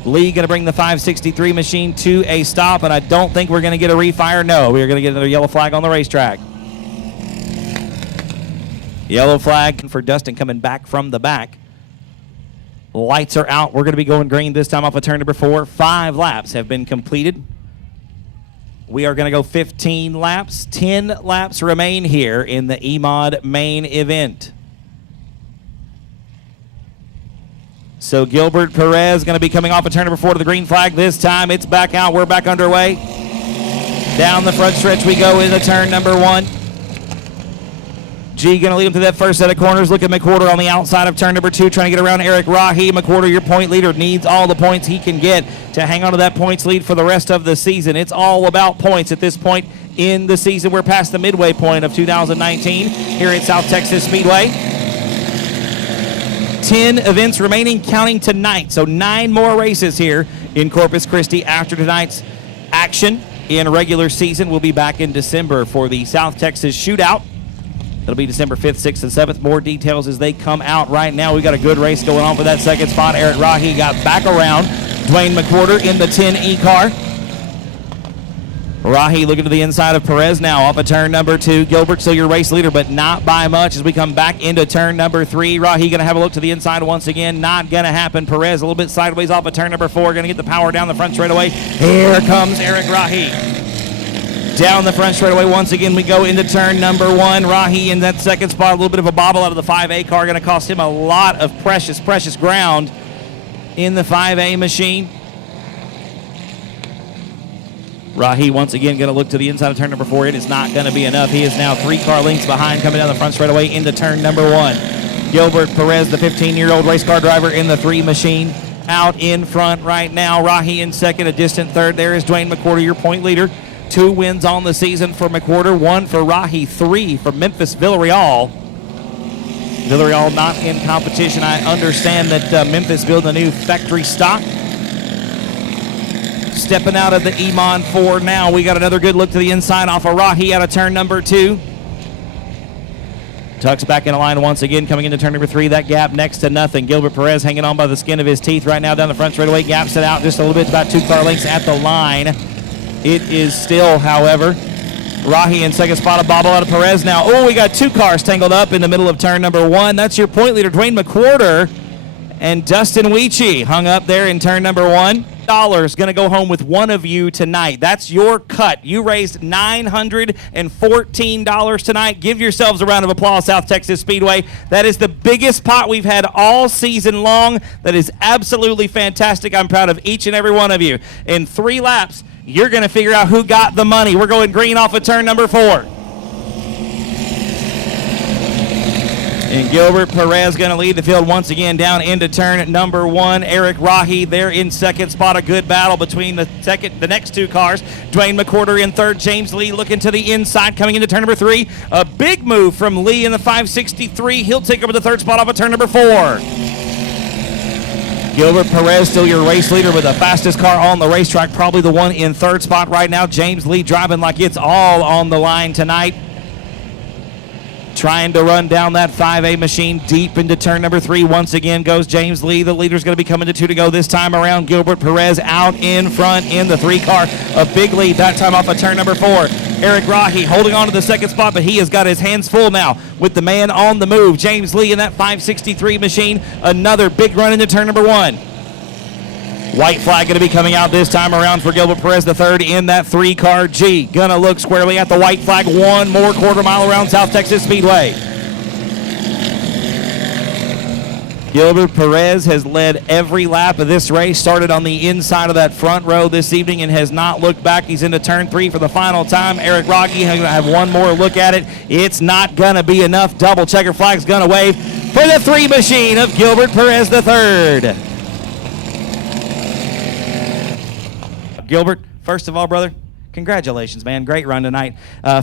Lee going to bring the 563 machine to a stop, and I don't think we're going to get a refire. No, we're going to get another yellow flag on the racetrack. Yellow flag for Dustin coming back from the back. Lights are out. We're going to be going green this time off of turn number 4. 5 laps have been completed. We are going to go 15 laps. 10 laps remain here in the E-Mod main event. So Gilbert Perez going to be coming off of turn number 4 to the green flag. This time it's back out. We're back underway. Down the front stretch we go into turn number 1. G going to lead him through that first set of corners. Look at McWhorter on the outside of turn number 2, trying to get around Eric Rahi. McWhorter, your point leader, needs all the points he can get to hang on to that points lead for the rest of the season. It's all about points at this point in the season. We're past the midway point of 2019 here at South Texas Speedway. 10 events remaining, counting tonight. So 9 more races here in Corpus Christi after tonight's action in regular season. We'll be back in December for the South Texas Shootout. It'll be December 5th, 6th, and 7th. More details as they come out right now. We've got a good race going on for that second spot. Eric Rahi got back around Dwayne McWhorter in the 10E car. Rahi looking to the inside of Perez now off of turn number 2. Gilbert still your race leader, but not by much as we come back into turn number 3. Rahi going to have a look to the inside once again. Not going to happen. Perez a little bit sideways off of turn number 4. Going to get the power down the front straightaway. Here comes Eric Rahi. Down the front straightaway once again we go into turn number 1. Rahi in that second spot, a little bit of a bobble out of the 5A car, going to cost him a lot of precious ground in the 5A machine. Rahi once again going to look to the inside of turn number 4. It is not going to be enough. He is now 3 car lengths behind coming down the front straightaway into turn number 1. Gilbert Perez, the 15-year-old race car driver in the 3 machine, out in front right now. Rahi in second, a distant third. There is Dwayne McWhorter, your point leader. 2 wins on the season for McWhorter, 1 for Rahi, 3 for Memphis Villarreal. Villarreal not in competition. I understand that Memphis building a new factory stock. Stepping out of the E-Mon 4 now. We got another good look to the inside off of Rahi out of turn number 2. Tucks back in the line once again, coming into turn number 3. That gap next to nothing. Gilbert Perez hanging on by the skin of his teeth right now down the front straightaway. Gaps it out just a little bit, about 2 car lengths at the line. It is still, however, Rahi in second spot, a bobble out of Perez now. Oh, we got 2 cars tangled up in the middle of turn number 1. That's your point leader, Dwayne McWhorter, and Dustin Weechie hung up there in turn number 1. $1 going to go home with one of you tonight. That's your cut. You raised $914 tonight. Give yourselves a round of applause, South Texas Speedway. That is the biggest pot we've had all season long. That is absolutely fantastic. I'm proud of each and every one of you. In 3 laps, you're going to figure out who got the money. We're going green off of turn number 4. And Gilbert Perez going to lead the field once again down into turn number 1. Eric Rahi there in second spot. A good battle between the next 2 cars. Dwayne McWhorter in third. James Lee looking to the inside coming into turn number 3. A big move from Lee in the 563. He'll take over the third spot off of turn number 4. Gilbert Perez still your race leader with the fastest car on the racetrack. Probably the one in third spot right now. James Lee driving like it's all on the line tonight. Trying to run down that 5A machine deep into turn number 3. Once again goes James Lee. The leader's going to be coming to 2 to go this time around. Gilbert Perez out in front in the 3 car. A big lead that time off of turn number 4. Eric Rahi holding on to the second spot, but he has got his hands full now with the man on the move. James Lee in that 563 machine. Another big run into turn number 1. White flag going to be coming out this time around for Gilbert Perez the third in that 3-car G. Gonna look squarely at the white flag. 1 more quarter mile around South Texas Speedway. Gilbert Perez has led every lap of this race. Started on the inside of that front row this evening and has not looked back. He's into turn 3 for the final time. Eric Rahi going to have one more look at it. It's not going to be enough. Double checker flag's going to wave for the 3 machine of Gilbert Perez the third. Gilbert, first of all, brother, congratulations, man. Great run tonight.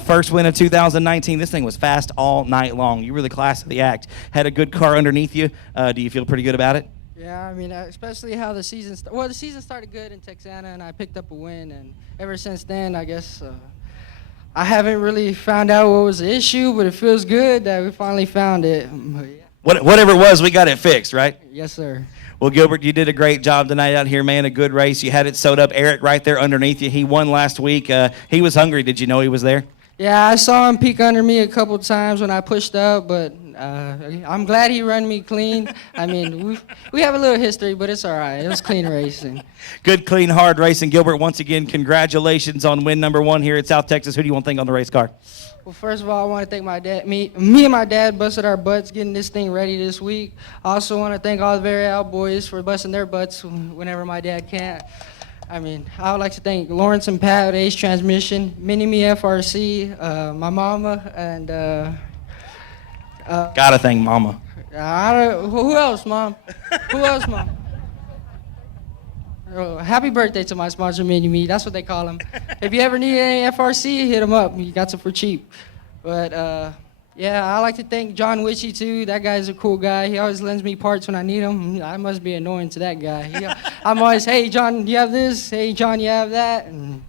First win of 2019. This thing was fast all night long. You were the class of the act. Had a good car underneath you. Do you feel pretty good about it? Yeah, I mean, especially how the season the season started good in Texana, and I picked up a win. And ever since then, I guess I haven't really found out what was the issue, but it feels good that we finally found it. Yeah. Whatever it was, we got it fixed, right? Yes, sir. Well, Gilbert, you did a great job tonight out here, man. A good race. You had it sewed up. Eric right there underneath you. He won last week. He was hungry. Did you know he was there? Yeah, I saw him peek under me a couple times when I pushed up, but I'm glad he ran me clean. I mean, we have a little history, but it's all right. It was clean racing. Good, clean, hard racing. Gilbert, once again, congratulations on win number 1 here at South Texas. Who do you want to thank on the race car? Well, first of all, I want to thank my dad. Me and my dad busted our butts getting this thing ready this week. I also want to thank all the Very Out boys for busting their butts whenever my dad can't. I mean, I would like to thank Lawrence and Pat at Ace Transmission, Mini-Me FRC, my mama, and... Gotta thank Mama. Who else, Mom? Who else, Mom? Oh, happy birthday to my sponsor, Mini-Me. That's what they call him. If you ever need any FRC, hit him up. You got some for cheap. But, yeah, I like to thank John Witchy, too. That guy's a cool guy. He always lends me parts when I need them. I must be annoying to that guy. I'm always, hey, John, you have this? Hey, John, you have that? And,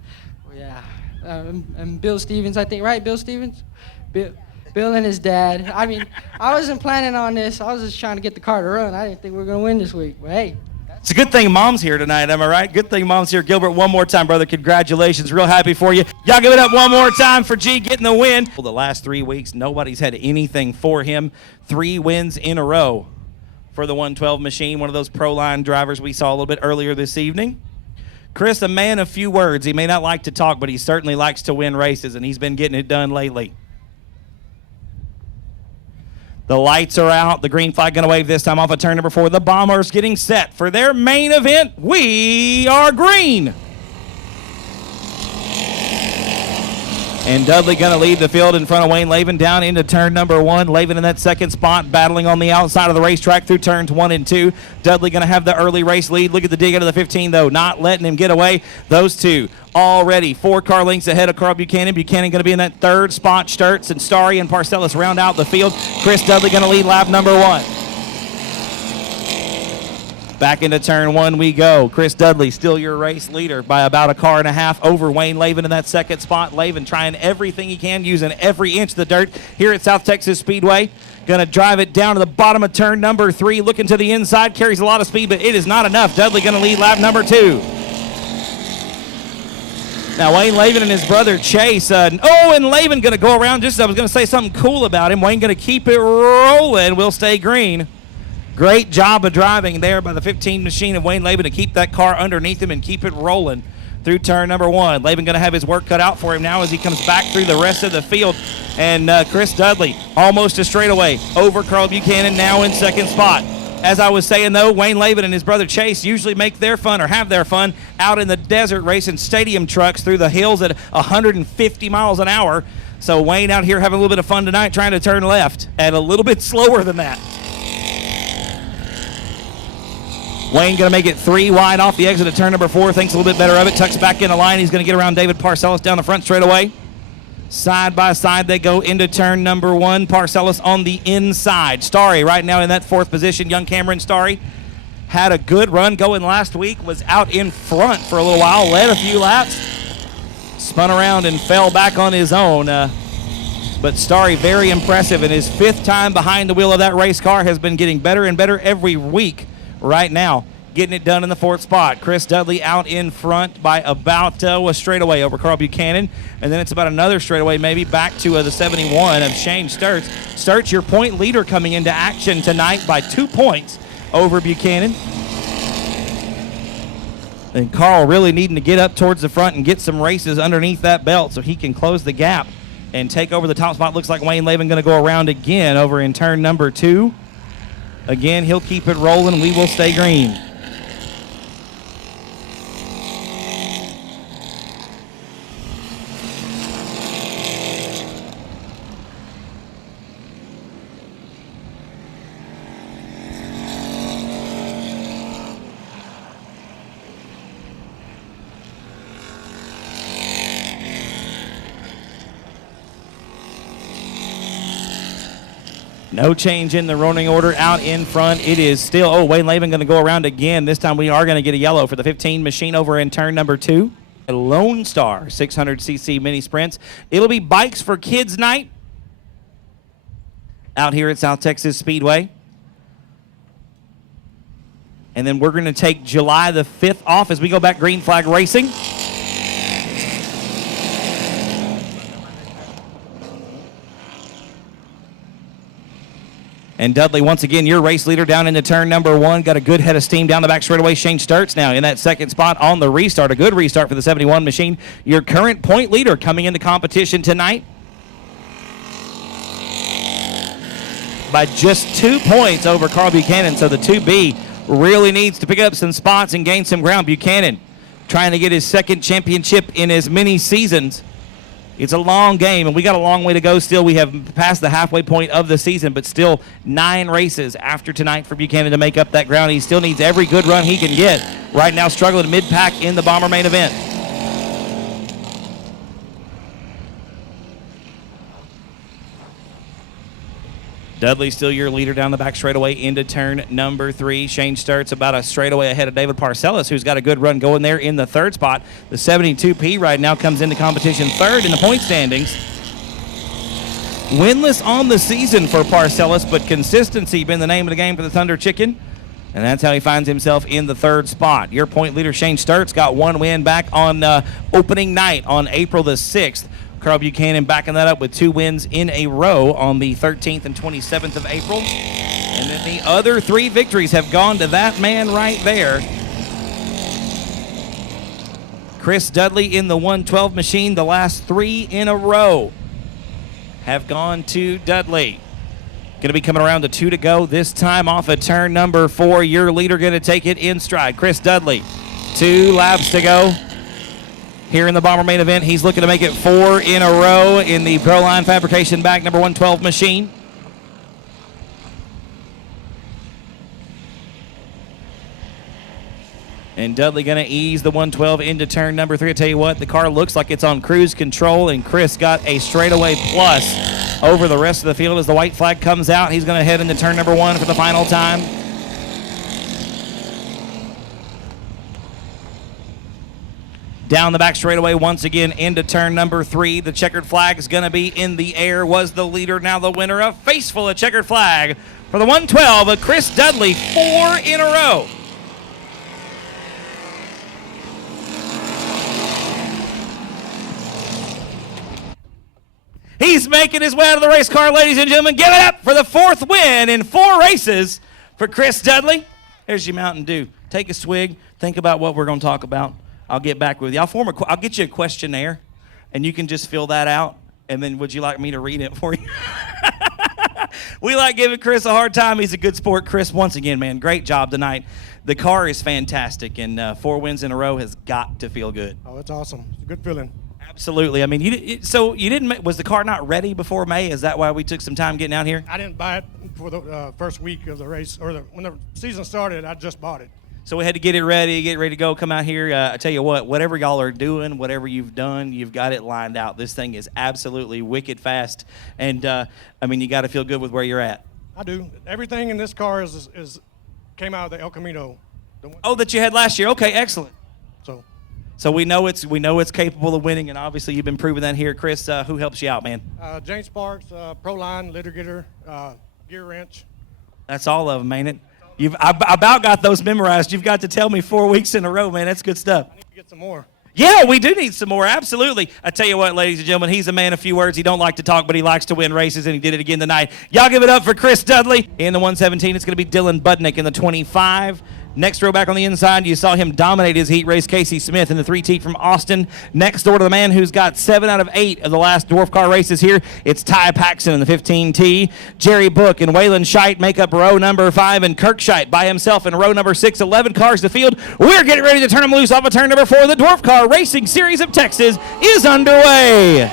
well, yeah. And Bill Stevens, I think. Right, Bill Stevens? Bill and his dad. I mean, I wasn't planning on this. I was just trying to get the car to run. I didn't think we were going to win this week. But, hey. It's a good thing Mom's here tonight, am I right? Good thing Mom's here. Gilbert, one more time, brother. Congratulations. Real happy for you. Y'all give it up one more time for G getting the win. Well, the last 3 weeks, nobody's had anything for him. 3 wins in a row for the 112 machine, one of those pro-line drivers we saw a little bit earlier this evening. Chris, a man of few words. He may not like to talk, but he certainly likes to win races, and he's been getting it done lately. The lights are out. The green flag going to wave this time off of turn number 4. The Bombers getting set for their main event. We are green. And Dudley going to lead the field in front of Wayne Lavin down into turn number 1. Lavin in that second spot, battling on the outside of the racetrack through turns 1 and 2. Dudley going to have the early race lead. Look at the dig out of the 15, though, not letting him get away. Those two already 4 car lengths ahead of Carl Buchanan. Buchanan going to be in that third spot. Sturts and Starry and Parcellis round out the field. Chris Dudley going to lead lap number 1. Back into turn 1 we go. Chris Dudley, still your race leader by about a car and a half over Wayne Lavin in that second spot. Lavin trying everything he can, using every inch of the dirt here at South Texas Speedway. Going to drive it down to the bottom of turn number 3, looking to the inside, carries a lot of speed, but it is not enough. Dudley going to lead lap number 2. Now Wayne Lavin and his brother Chase. And Lavin going to go around. I was going to say something cool about him. Wayne going to keep it rolling. We'll stay green. Great job of driving there by the 15 machine of Wayne Lavin to keep that car underneath him and keep it rolling through turn number 1. Lavin going to have his work cut out for him now as he comes back through the rest of the field. And Chris Dudley almost a straightaway over Carl Buchanan now in second spot. As I was saying, though, Wayne Lavin and his brother Chase usually make their fun or have their fun out in the desert racing stadium trucks through the hills at 150 miles an hour. So Wayne out here having a little bit of fun tonight trying to turn left at a little bit slower than that. Wayne going to make it 3 wide off the exit of turn number 4. Thinks a little bit better of it. Tucks back in the line. He's going to get around David Parcellis down the front straightaway. Side by side they go into turn number 1. Parcellis on the inside. Starry right now in that 4th position. Young Cameron Starry had a good run going last week. Was out in front for a little while. Led a few laps. Spun around and fell back on his own. But Starry very impressive. And his 5th time behind the wheel of that race car has been getting better and better every week. Right now, getting it done in the 4th spot. Chris Dudley out in front by about a straightaway over Carl Buchanan. And then it's about another straightaway maybe back to the 71 of Shane Sturts. Sturts, your point leader coming into action tonight by 2 points over Buchanan. And Carl really needing to get up towards the front and get some races underneath that belt so he can close the gap and take over the top spot. Looks like Wayne Lavin going to go around again over in turn number 2. Again, he'll keep it rolling. We will stay green. No change in the running order out in front. It is still, Wayne Lavin going to go around again. This time we are going to get a yellow for the 15 machine over in turn number 2. A Lone Star 600cc mini sprints. It'll be Bikes for Kids night out here at South Texas Speedway. And then we're going to take July the 5th off as we go back green flag racing. And Dudley, once again, your race leader down into turn number 1. Got a good head of steam down the back straightaway. Shane Sturts now in that second spot on the restart. A good restart for the 71 machine. Your current point leader coming into competition tonight by just 2 points over Carl Buchanan. So the 2B really needs to pick up some spots and gain some ground. Buchanan trying to get his second championship in as many seasons. It's a long game, and we got a long way to go still. We have passed the halfway point of the season, but still 9 races after tonight for Buchanan to make up that ground. He still needs every good run he can get. Right now struggling mid-pack in the Bomber main event. Dudley still your leader down the back straightaway into turn number 3. Shane Sturts about a straightaway ahead of David Parcellis, who's got a good run going there in the third spot. The 72P right now comes into competition third in the point standings. Winless on the season for Parcellis, but consistency been the name of the game for the Thunder Chicken. And that's how he finds himself in the third spot. Your point leader, Shane Sturts, got 1 win back on opening night on April the 6th. Carl Buchanan backing that up with 2 wins in a row on the 13th and 27th of April. And then the other 3 victories have gone to that man right there. Chris Dudley in the 112 machine. The last 3 in a row have gone to Dudley. Going to be coming around to 2 to go. This time off of turn number 4. Your leader going to take it in stride. Chris Dudley, 2 laps to go. Here in the Bomber main event, he's looking to make it 4 in a row in the Proline Fabrication Back number 112 machine. And Dudley going to ease the 112 into turn number 3. I tell you what, the car looks like it's on cruise control, and Chris got a straightaway plus over the rest of the field as the white flag comes out. He's going to head into turn number 1 for the final time. Down the back straightaway once again into turn number 3. The checkered flag is going to be in the air. Was the leader, now the winner. A face full of checkered flag for the 112 of Chris Dudley. 4 in a row. He's making his way out of the race car, ladies and gentlemen. Give it up for the 4th win in 4 races for Chris Dudley. There's your Mountain Dew. Take a swig. Think about what we're going to talk about. I'll get back with you. I'll get you a questionnaire, and you can just fill that out, and then would you like me to read it for you? We like giving Chris a hard time. He's a good sport. Chris, once again, man, great job tonight. The car is fantastic, and 4 wins in a row has got to feel good. Oh, it's awesome. It's a good feeling. Absolutely. I mean, was the car not ready before May? Is that why we took some time getting out here? I didn't buy it for the first week of the race, or when the season started, I just bought it. So we had to get ready to go, come out here. I tell you what, whatever y'all are doing, whatever you've done, you've got it lined out. This thing is absolutely wicked fast. And, I mean, you got to feel good with where you're at. I do. Everything in this car came out of the El Camino. Oh, that you had last year. Okay, excellent. So we know it's capable of winning, and obviously you've been proving that here. Chris, who helps you out, man? James Sparks, Proline, litter getter, gear wrench. That's all of them, ain't it? I about got those memorized. You've got to tell me 4 weeks in a row, man. That's good stuff. I need to get some more. Yeah, we do need some more. Absolutely. I tell you what, ladies and gentlemen, he's a man of few words. He don't like to talk, but he likes to win races, and he did it again tonight. Y'all give it up for Chris Dudley. In the 117, it's going to be Dylan Budnick in the 25. Next row back on the inside, you saw him dominate his heat race. Casey Smith in the 3T from Austin. Next door to the man who's got 7 out of 8 of the last dwarf car races here, it's Ty Paxson in the 15T. Jerry Book and Waylon Scheidt make up row number 5, and Kirk Scheidt by himself in row number 6. 11 cars to field. We're getting ready to turn them loose off of turn number 4. The Dwarf Car Racing Series of Texas is underway.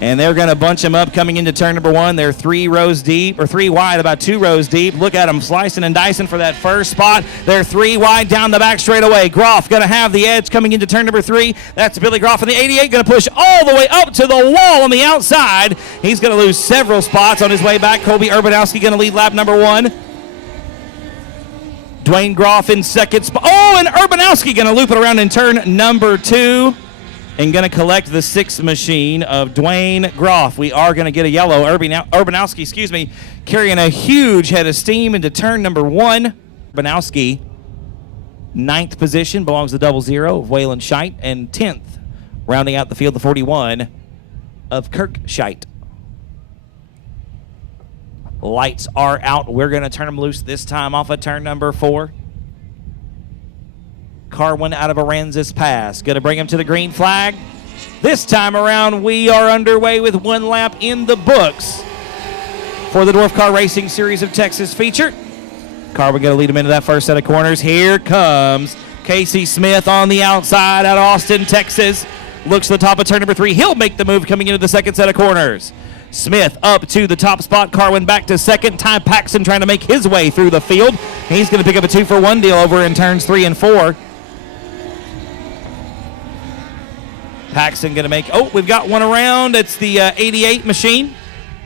And they're going to bunch them up coming into turn number 1. They're 3 rows deep, or 3 wide, about 2 rows deep. Look at them slicing and dicing for that first spot. They're 3 wide down the back straightaway. Groff going to have the edge coming into turn number 3. That's Billy Groff in the 88, going to push all the way up to the wall on the outside. He's going to lose several spots on his way back. Kobe Urbanowski going to lead lap number 1. Dwayne Groff in second spot. Oh, and Urbanowski going to loop it around in turn number 2. And going to collect the 6th machine of Dwayne Groff. We are going to get a yellow. Urbanowski, carrying a huge head of steam into turn number 1. Banowski, 9th position, belongs to the 00 of Waylon Scheit, and 10th, rounding out the field, the 41 of Kirk Scheit. Lights are out. We're going to turn them loose this time off of turn number 4. Carwin out of Aransas Pass. Going to bring him to the green flag. This time around, we are underway with 1 lap in the books for the Dwarf Car Racing Series of Texas feature. Carwin going to lead him into that first set of corners. Here comes Casey Smith on the outside out of Austin, Texas. Looks to the top of turn number 3. He'll make the move coming into the second set of corners. Smith up to the top spot. Carwin back to second. Ty Paxton trying to make his way through the field. He's going to pick up a 2-for-1 deal over in turns 3 and 4. Paxton going to make, oh, we've got one around. It's the 88 machine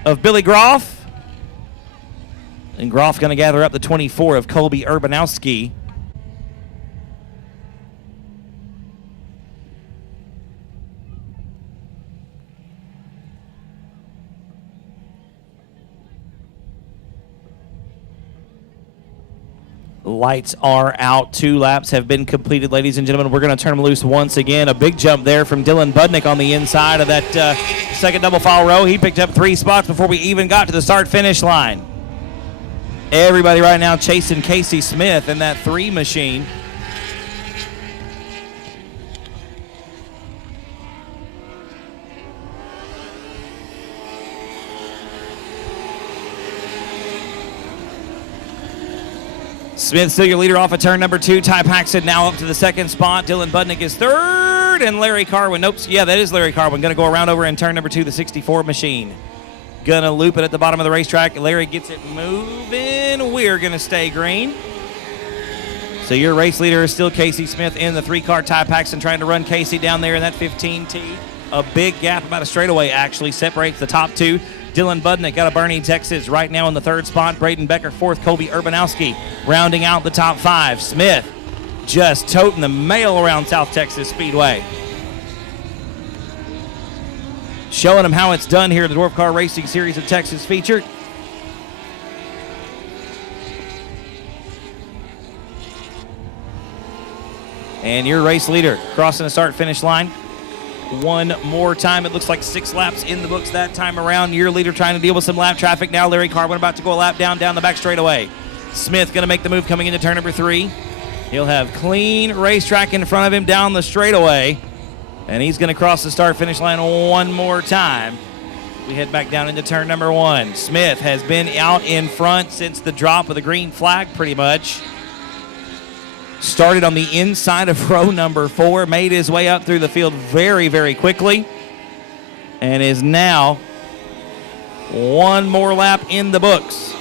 of Billy Groff. And Groff going to gather up the 24 of Colby Urbanowski. Lights are out. 2 laps have been completed, ladies and gentlemen. We're going to turn them loose once again. A big jump there from Dylan Budnick on the inside of that second double file row. He picked up 3 spots before we even got to the start-finish line. Everybody right now chasing Casey Smith in that 3 machine. Smith still your leader off of turn number 2. Ty Paxton now up to the second spot. Dylan Budnick is third, and Larry Carwin. Nope, yeah, that is Larry Carwin. Going to go around over in turn number 2, the 64 machine. Going to loop it at the bottom of the racetrack. Larry gets it moving. We're going to stay green. So your race leader is still Casey Smith in the 3-car. Ty Paxton trying to run Casey down there in that 15T. A big gap, about a straightaway actually, separates the top 2. Dylan Budnick out of Bernie, Texas, right now in the 3rd spot. Braden Becker, 4th. Colby Urbanowski rounding out the top 5. Smith just toting the mail around South Texas Speedway. Showing them how it's done here at the Dwarf Car Racing Series of Texas feature. And your race leader crossing the start-finish line one more time. It looks like 6 laps in the books that time around. Your leader trying to deal with some lap traffic now. Larry Carwin about to go a lap down the back straightaway. Smith going to make the move coming into turn number 3. He'll have clean racetrack in front of him down the straightaway. And he's going to cross the start-finish line one more time. We head back down into turn number 1. Smith has been out in front since the drop of the green flag pretty much. Started on the inside of row number 4, made his way up through the field very, very quickly, and is now one more lap in the books.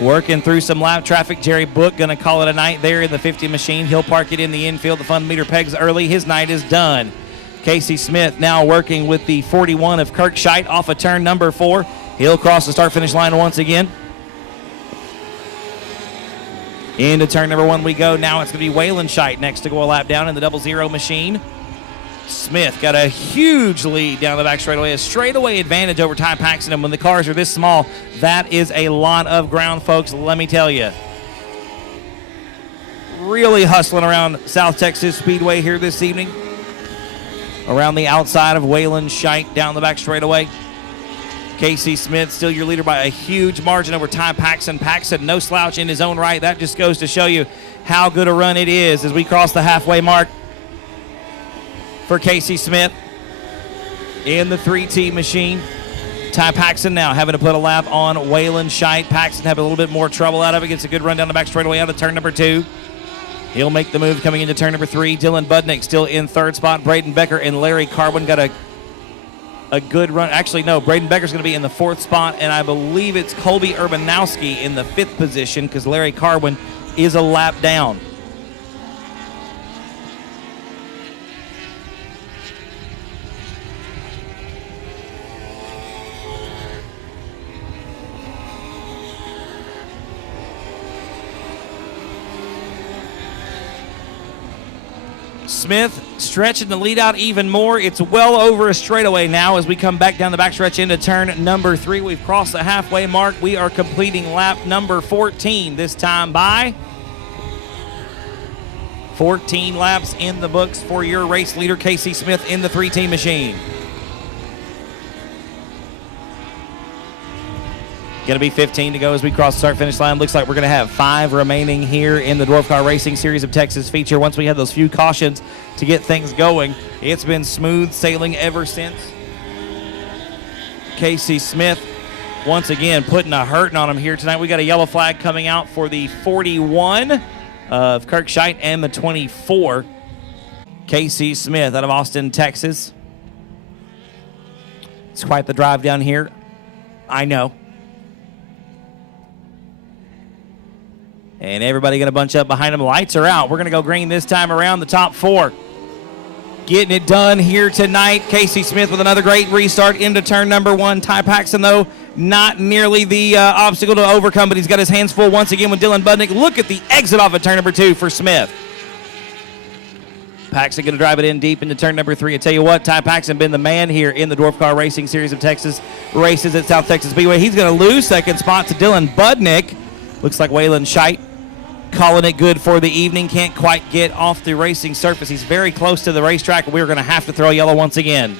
Working through some lap traffic. Jerry Book going to call it a night there in the 50 machine. He'll park it in the infield. The fun meter pegs early. His night is done. Casey Smith now working with the 41 of Kirk Scheit off of turn number 4. He'll cross the start-finish line once again. Into turn number 1 we go. Now it's going to be Waylon Scheit next to go a lap down in the 00 machine. Smith got a huge lead down the back straightaway. A straightaway advantage over Ty Paxton. And when the cars are this small, that is a lot of ground, folks, let me tell you. Really hustling around South Texas Speedway here this evening. Around the outside of Waylon Scheit down the back straightaway. Casey Smith still your leader by a huge margin over Ty Paxton. Paxton no slouch in his own right. That just goes to show you how good a run it is as we cross the halfway mark for Casey Smith in the 3T machine. Ty Paxton now having to put a lap on Waylon Scheit. Paxton having a little bit more trouble out of it. Gets a good run down the back straightaway out of turn number 2. He'll make the move coming into turn number 3. Dylan Budnick still in 3rd spot. Braden Becker and Larry Carwin got a good run. Actually, no, Braden Becker's going to be in the 4th spot, and I believe it's Colby Urbanowski in the 5th position because Larry Carwin is a lap down. Smith stretching the lead out even more. It's well over a straightaway now as we come back down the backstretch into turn number 3. We've crossed the halfway mark. We are completing lap number 14, this time by 14 laps in the books for your race leader, Casey Smith, in the 3-team machine. Going to be 15 to go as we cross the start-finish line. Looks like we're going to have 5 remaining here in the Dwarf Car Racing Series of Texas feature. Once we had those few cautions to get things going, it's been smooth sailing ever since. Casey Smith, once again, putting a hurting on him here tonight. We got a yellow flag coming out for the 41 of Kirk Scheidt and the 24. Casey Smith out of Austin, Texas. It's quite the drive down here. I know. And everybody going to bunch up behind him. Lights are out. We're going to go green this time around, the top 4. Getting it done here tonight. Casey Smith with another great restart into turn number 1. Ty Paxton, though, not nearly the obstacle to overcome, but he's got his hands full once again with Dylan Budnick. Look at the exit off of turn number 2 for Smith. Paxton going to drive it in deep into turn number 3. I tell you what, Ty Paxton been the man here in the Dwarf Car Racing Series of Texas races at South Texas Speedway. He's going to lose second spot to Dylan Budnick. Looks like Waylon Scheidt calling it good for the evening. Can't quite get off the racing surface. He's very close to the racetrack. We're going to have to throw yellow once again.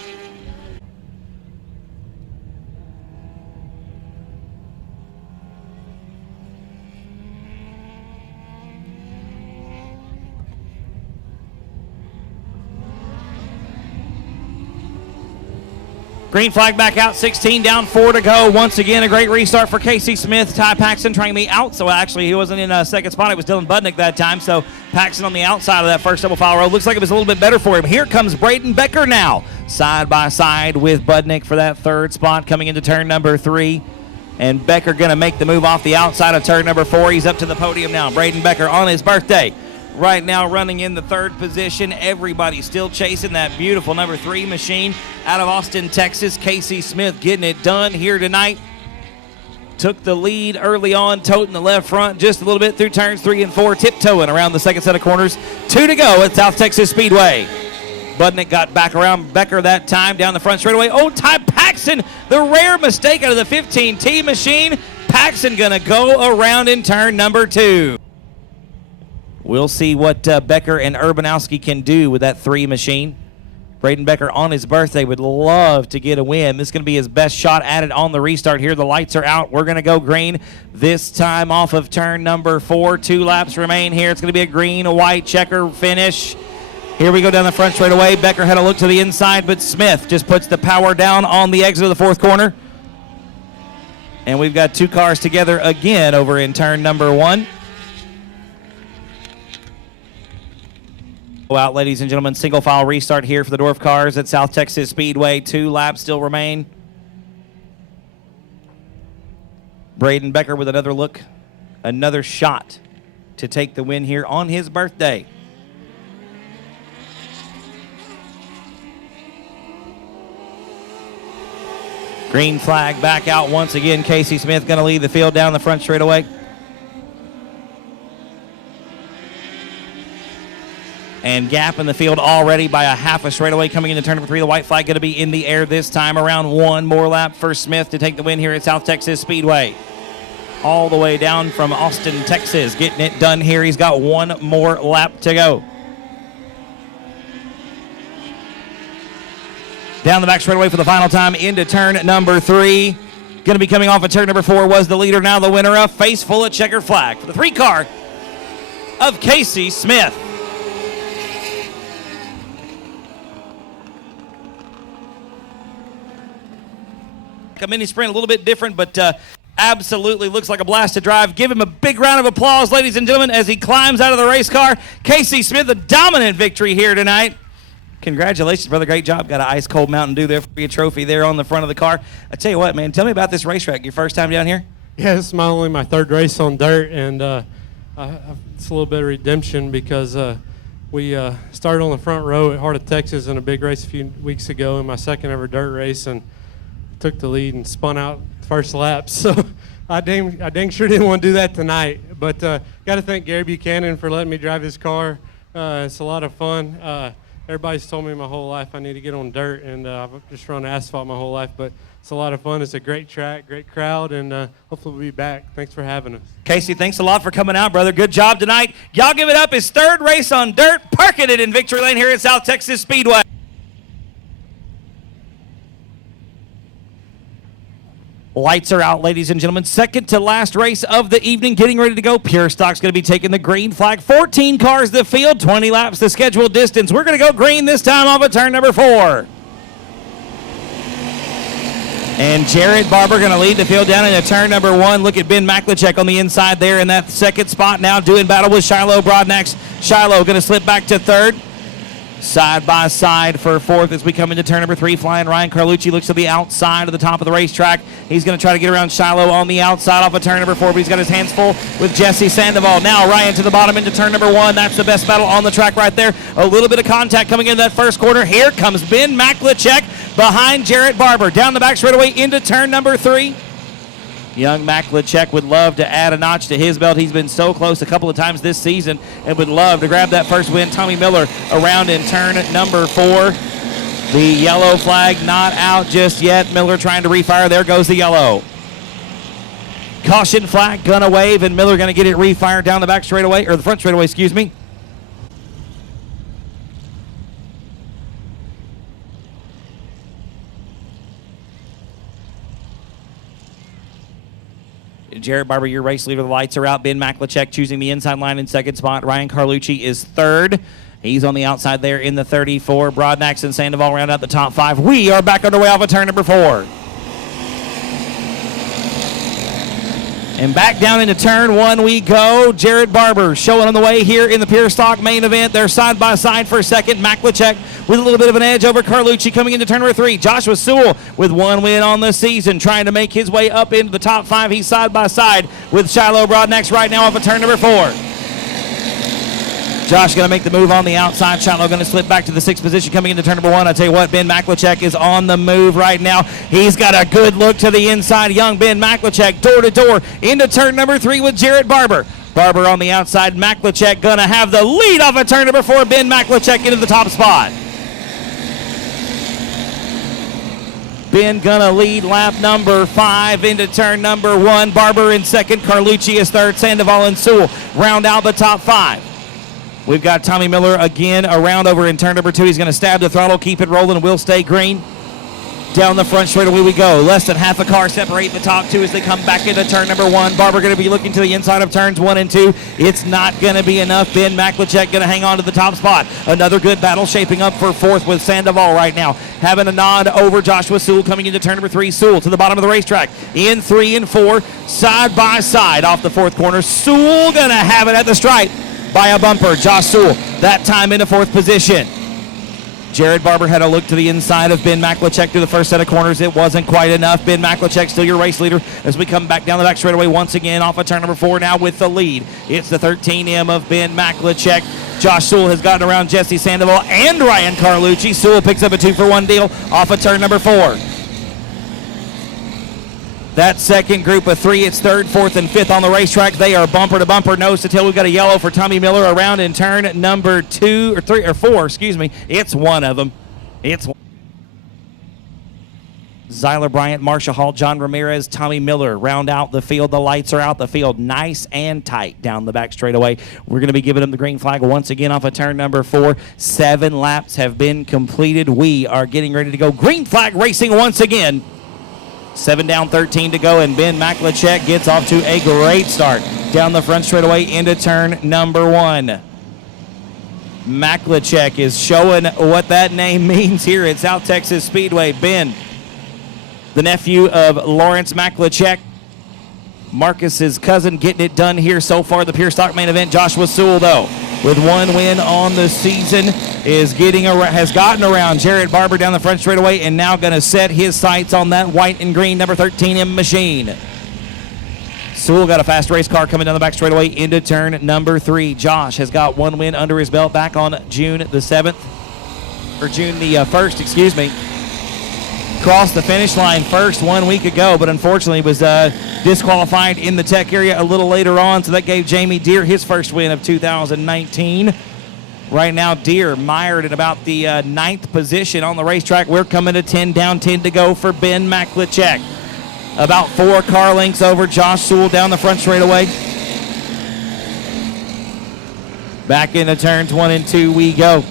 Green flag back out, 16 down, 4 to go. Once again, a great restart for Casey Smith. Ty Paxton trying the out. So actually, he wasn't in a second spot. It was Dylan Budnick that time. So Paxton on the outside of that first double file row. Looks like it was a little bit better for him. Here comes Braden Becker now, side by side with Budnick for that third spot coming into turn number 3. And Becker going to make the move off the outside of turn number 4. He's up to the podium now. Braden Becker on his birthday. Right now running in the 3rd position. Everybody still chasing that beautiful number 3 machine out of Austin, Texas. Casey Smith getting it done here tonight. Took the lead early on, toting the left front just a little bit through turns 3 and 4, tiptoeing around the second set of corners. 2 to go at South Texas Speedway. Budnick got back around Becker that time down the front straightaway. Oh, Ty Paxton, the rare mistake out of the 15T machine. Paxton going to go around in turn number 2. We'll see what Becker and Urbanowski can do with that 3 machine. Braden Becker on his birthday would love to get a win. This is going to be his best shot at it on the restart here. The lights are out. We're going to go green this time off of turn number 4. 2 laps remain here. It's going to be a green-white checker finish. Here we go down the front straightaway. Becker had a look to the inside, but Smith just puts the power down on the exit of the 4th corner. And we've got 2 cars together again over in turn number 1. Out, ladies and gentlemen, single file restart here for the Dwarf Cars at South Texas Speedway. 2 laps still remain. Braden Becker with another look, another shot to take the win here on his birthday. Green flag back out once again. Casey Smith going to lead the field down the front straightaway. And gap in the field already by a half a straightaway coming into turn number 3. The white flag going to be in the air this time around. 1 more lap for Smith to take the win here at South Texas Speedway. All the way down from Austin, Texas, getting it done here. He's got 1 more lap to go. Down the back straightaway for the final time into turn number 3. Going to be coming off of turn number 4 was the leader. Now the winner, a face full of checkered flag for the 3 car of Casey Smith. A mini sprint, a little bit different, but absolutely looks like a blast to drive. Give him a big round of applause, ladies and gentlemen, as he climbs out of the race car. Casey Smith, a dominant victory here tonight. Congratulations, brother. Great job. Got an ice cold Mountain Dew there for your trophy there on the front of the car. I tell you what, man, tell me about this racetrack. Your first time down here? Yeah, this is only my 3rd race on dirt, and it's a little bit of redemption because we started on the front row at Heart of Texas in a big race a few weeks ago in my 2nd ever dirt race, and took the lead and spun out the first lap. So I dang sure didn't want to do that tonight. But got to thank Gary Buchanan for letting me drive his car. It's a lot of fun. Everybody's told me my whole life I need to get on dirt, and I've just run asphalt my whole life, but it's a lot of fun. It's a great track, great crowd, and hopefully we'll be back. Thanks for having us. Casey, thanks a lot for coming out, brother. Good job tonight. Y'all give it up. His third race on dirt, parking it in Victory Lane here at South Texas Speedway. Lights are out, ladies and gentlemen. Second to last race of the evening, getting ready to go. Pure Stock's going to be taking the green flag. 14 cars the field, 20 laps the scheduled distance. We're going to go green this time off of turn number 4. And Jared Barber going to lead the field down into turn number 1. Look at Ben Maklicek on the inside there in that second spot now, doing battle with Shiloh Broadnax. Shiloh going to slip back to third. Side by side for fourth as we come into turn number 3. Flying Ryan Carlucci looks to the outside of the top of the racetrack. He's going to try to get around Shiloh on the outside off of turn number 4, but he's got his hands full with Jesse Sandoval. Now Ryan to the bottom into turn number 1. That's the best battle on the track right there. A little bit of contact coming into that first corner. Here comes Ben Maklicek behind Jarrett Barber. Down the back straightaway into turn number 3. Young Maklicek would love to add a notch to his belt. He's been so close a couple of times this season and would love to grab that first win. Tommy Miller around in turn number 4. The yellow flag not out just yet. Miller trying to refire. There goes the yellow. Caution flag gonna wave, and Miller gonna get it refired down the back straightaway, or the front straightaway, excuse me. Jared Barber, your race leader. The lights are out. Ben Maklicek choosing the inside line in second spot. Ryan Carlucci is third. He's on the outside there in the 34. Broadnax and Sandoval round out the top 5. We are back underway off of turn number 4. And back down into turn 1 we go. Jared Barber showing on the way here in the Pure Stock main event. They're side by side for second. Maklicek with a little bit of an edge over Carlucci coming into turn number 3. Joshua Sewell with 1 win on the season, trying to make his way up into the top 5. He's side by side with Shiloh Broadnax right now off of turn number 4. Josh going to make the move on the outside. Shiloh going to slip back to the 6th position coming into turn number 1. I tell you what, Ben Maklicek is on the move right now. He's got a good look to the inside. Young Ben Maklicek door to door into turn number 3 with Jared Barber. Barber on the outside. Maklicek going to have the lead off of turn number 4. Ben Maklicek into the top spot. Ben gonna lead lap number 5 into turn number 1. Barber in second. Carlucci is third. Sandoval and Sewell round out the top 5. We've got Tommy Miller again around over in turn number 2. He's going to stab the throttle, keep it rolling, and we'll stay green. Down the front straightaway we go. Less than half a car separate the top 2 as they come back into turn number 1. Barber going to be looking to the inside of turns 1 and 2. It's not going to be enough. Ben Maklicek going to hang on to the top spot. Another good battle shaping up for 4th with Sandoval right now. Having a nod over Joshua Sewell coming into turn number 3. Sewell to the bottom of the racetrack. In 3 and 4, side by side off the 4th corner. Sewell going to have it at the stripe by a bumper. Josh Sewell that time into 4th position. Jared Barber had a look to the inside of Ben Maklicek through the first set of corners. It wasn't quite enough. Ben Maklicek still your race leader as we come back down the back straightaway once again off of turn number 4 now with the lead. It's the 13M of Ben Maklicek. Josh Sewell has gotten around Jesse Sandoval and Ryan Carlucci. Sewell picks up a 2-for-1 deal off of turn number 4. That second group of 3, it's 3rd, 4th, and 5th on the racetrack. They are bumper to bumper, nose to tail. We've got a yellow for Tommy Miller around in turn number 2 or 3 or 4. Excuse me. It's one of them. It's one. Zyler Bryant, Marsha Hall, John Ramirez, Tommy Miller round out the field. The lights are out the field, nice and tight down the back straightaway. We're going to be giving them the green flag once again off of turn number 4. 7 laps have been completed. We are getting ready to go green flag racing once again. 7 down, 13 to go, and Ben Maklicek gets off to a great start down the front straightaway into turn number 1. Maklicek is showing what that name means here at South Texas Speedway. Ben, the nephew of Lawrence Maklicek, Marcus's cousin, getting it done here so far. The Pure Stock main event. Joshua Sewell, though, with 1 win on the season, has gotten around Jared Barber down the front straightaway and now going to set his sights on that white and green number 13M machine. Sewell got a fast race car coming down the back straightaway into turn number 3. Josh has got 1 win under his belt back on June the 7th, or June the 1st, excuse me. Crossed the finish line first 1 week ago, but unfortunately was disqualified in the tech area a little later on, so that gave Jamie Deere his first win of 2019. Right now, Deere mired at about the ninth position on the racetrack. We're coming to 10 down, 10 to go for Ben Maklicek. About 4 car lengths over Josh Sewell down the front straightaway. Back into turns 1 and 2 we go.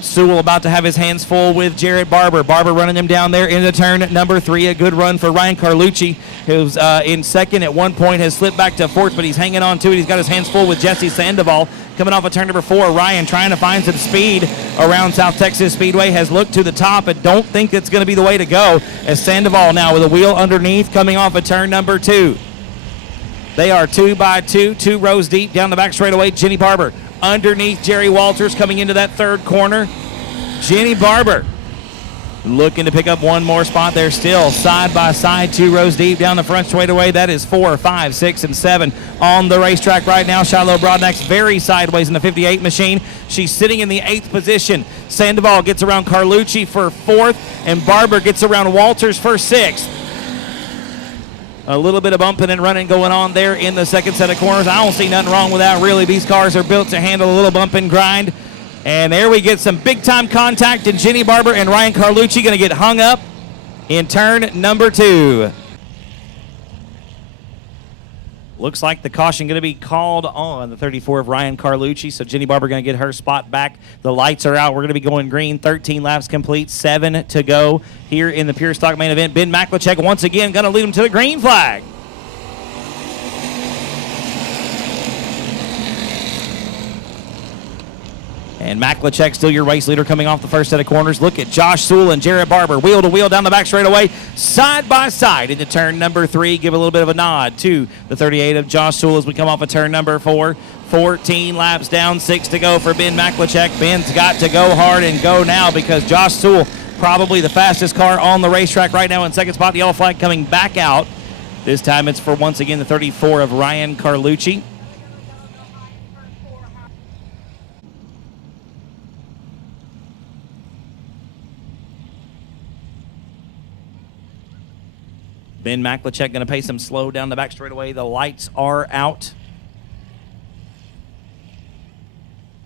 Sewell about to have his hands full with Jarrett Barber. Barber running him down there into turn number 3. A good run for Ryan Carlucci, who's in second at one point, has slipped back to fourth, but he's hanging on to it. He's got his hands full with Jesse Sandoval. Coming off of turn number 4, Ryan trying to find some speed around South Texas Speedway, has looked to the top and don't think it's going to be the way to go, as Sandoval now with a wheel underneath coming off of turn number 2. They are 2 by 2, 2 rows deep down the back straightaway. Jenny Barber underneath Jerry Walters coming into that third corner. Jenny Barber looking to pick up one more spot there still. Side by side, 2 rows deep down the front straightaway. That is 4, 5, 6, and 7 on the racetrack right now. Shiloh Broadnax very sideways in the 58 machine. She's sitting in the 8th position. Sandoval gets around Carlucci for 4th, and Barber gets around Walters for 6th. A little bit of bumping and running going on there in the second set of corners. I don't see nothing wrong with that, really. These cars are built to handle a little bump and grind. And there we get some big-time contact, and Jenny Barber and Ryan Carlucci going to get hung up in turn number 2. Looks like the caution going to be called on the 34 of Ryan Carlucci, so Jenny Barber going to get her spot back. The lights are out. We're going to be going green. 13 laps complete, 7 to go here in the Pure Stock main event. Ben Maklicek once again going to lead him to the green flag. And Maklicek still your race leader coming off the first set of corners. Look at Josh Sewell and Jarrett Barber wheel to wheel down the back straightaway, side by side into turn number 3. Give a little bit of a nod to the 38 of Josh Sewell as we come off of turn number 4. 14 laps down, 6 to go for Ben Maklicek. Ben's got to go hard and go now because Josh Sewell, probably the fastest car on the racetrack right now in second spot. The yellow flag coming back out. This time it's for, once again, the 34 of Ryan Carlucci. Ben Maklicek going to pace him slow down the back straightaway. The lights are out.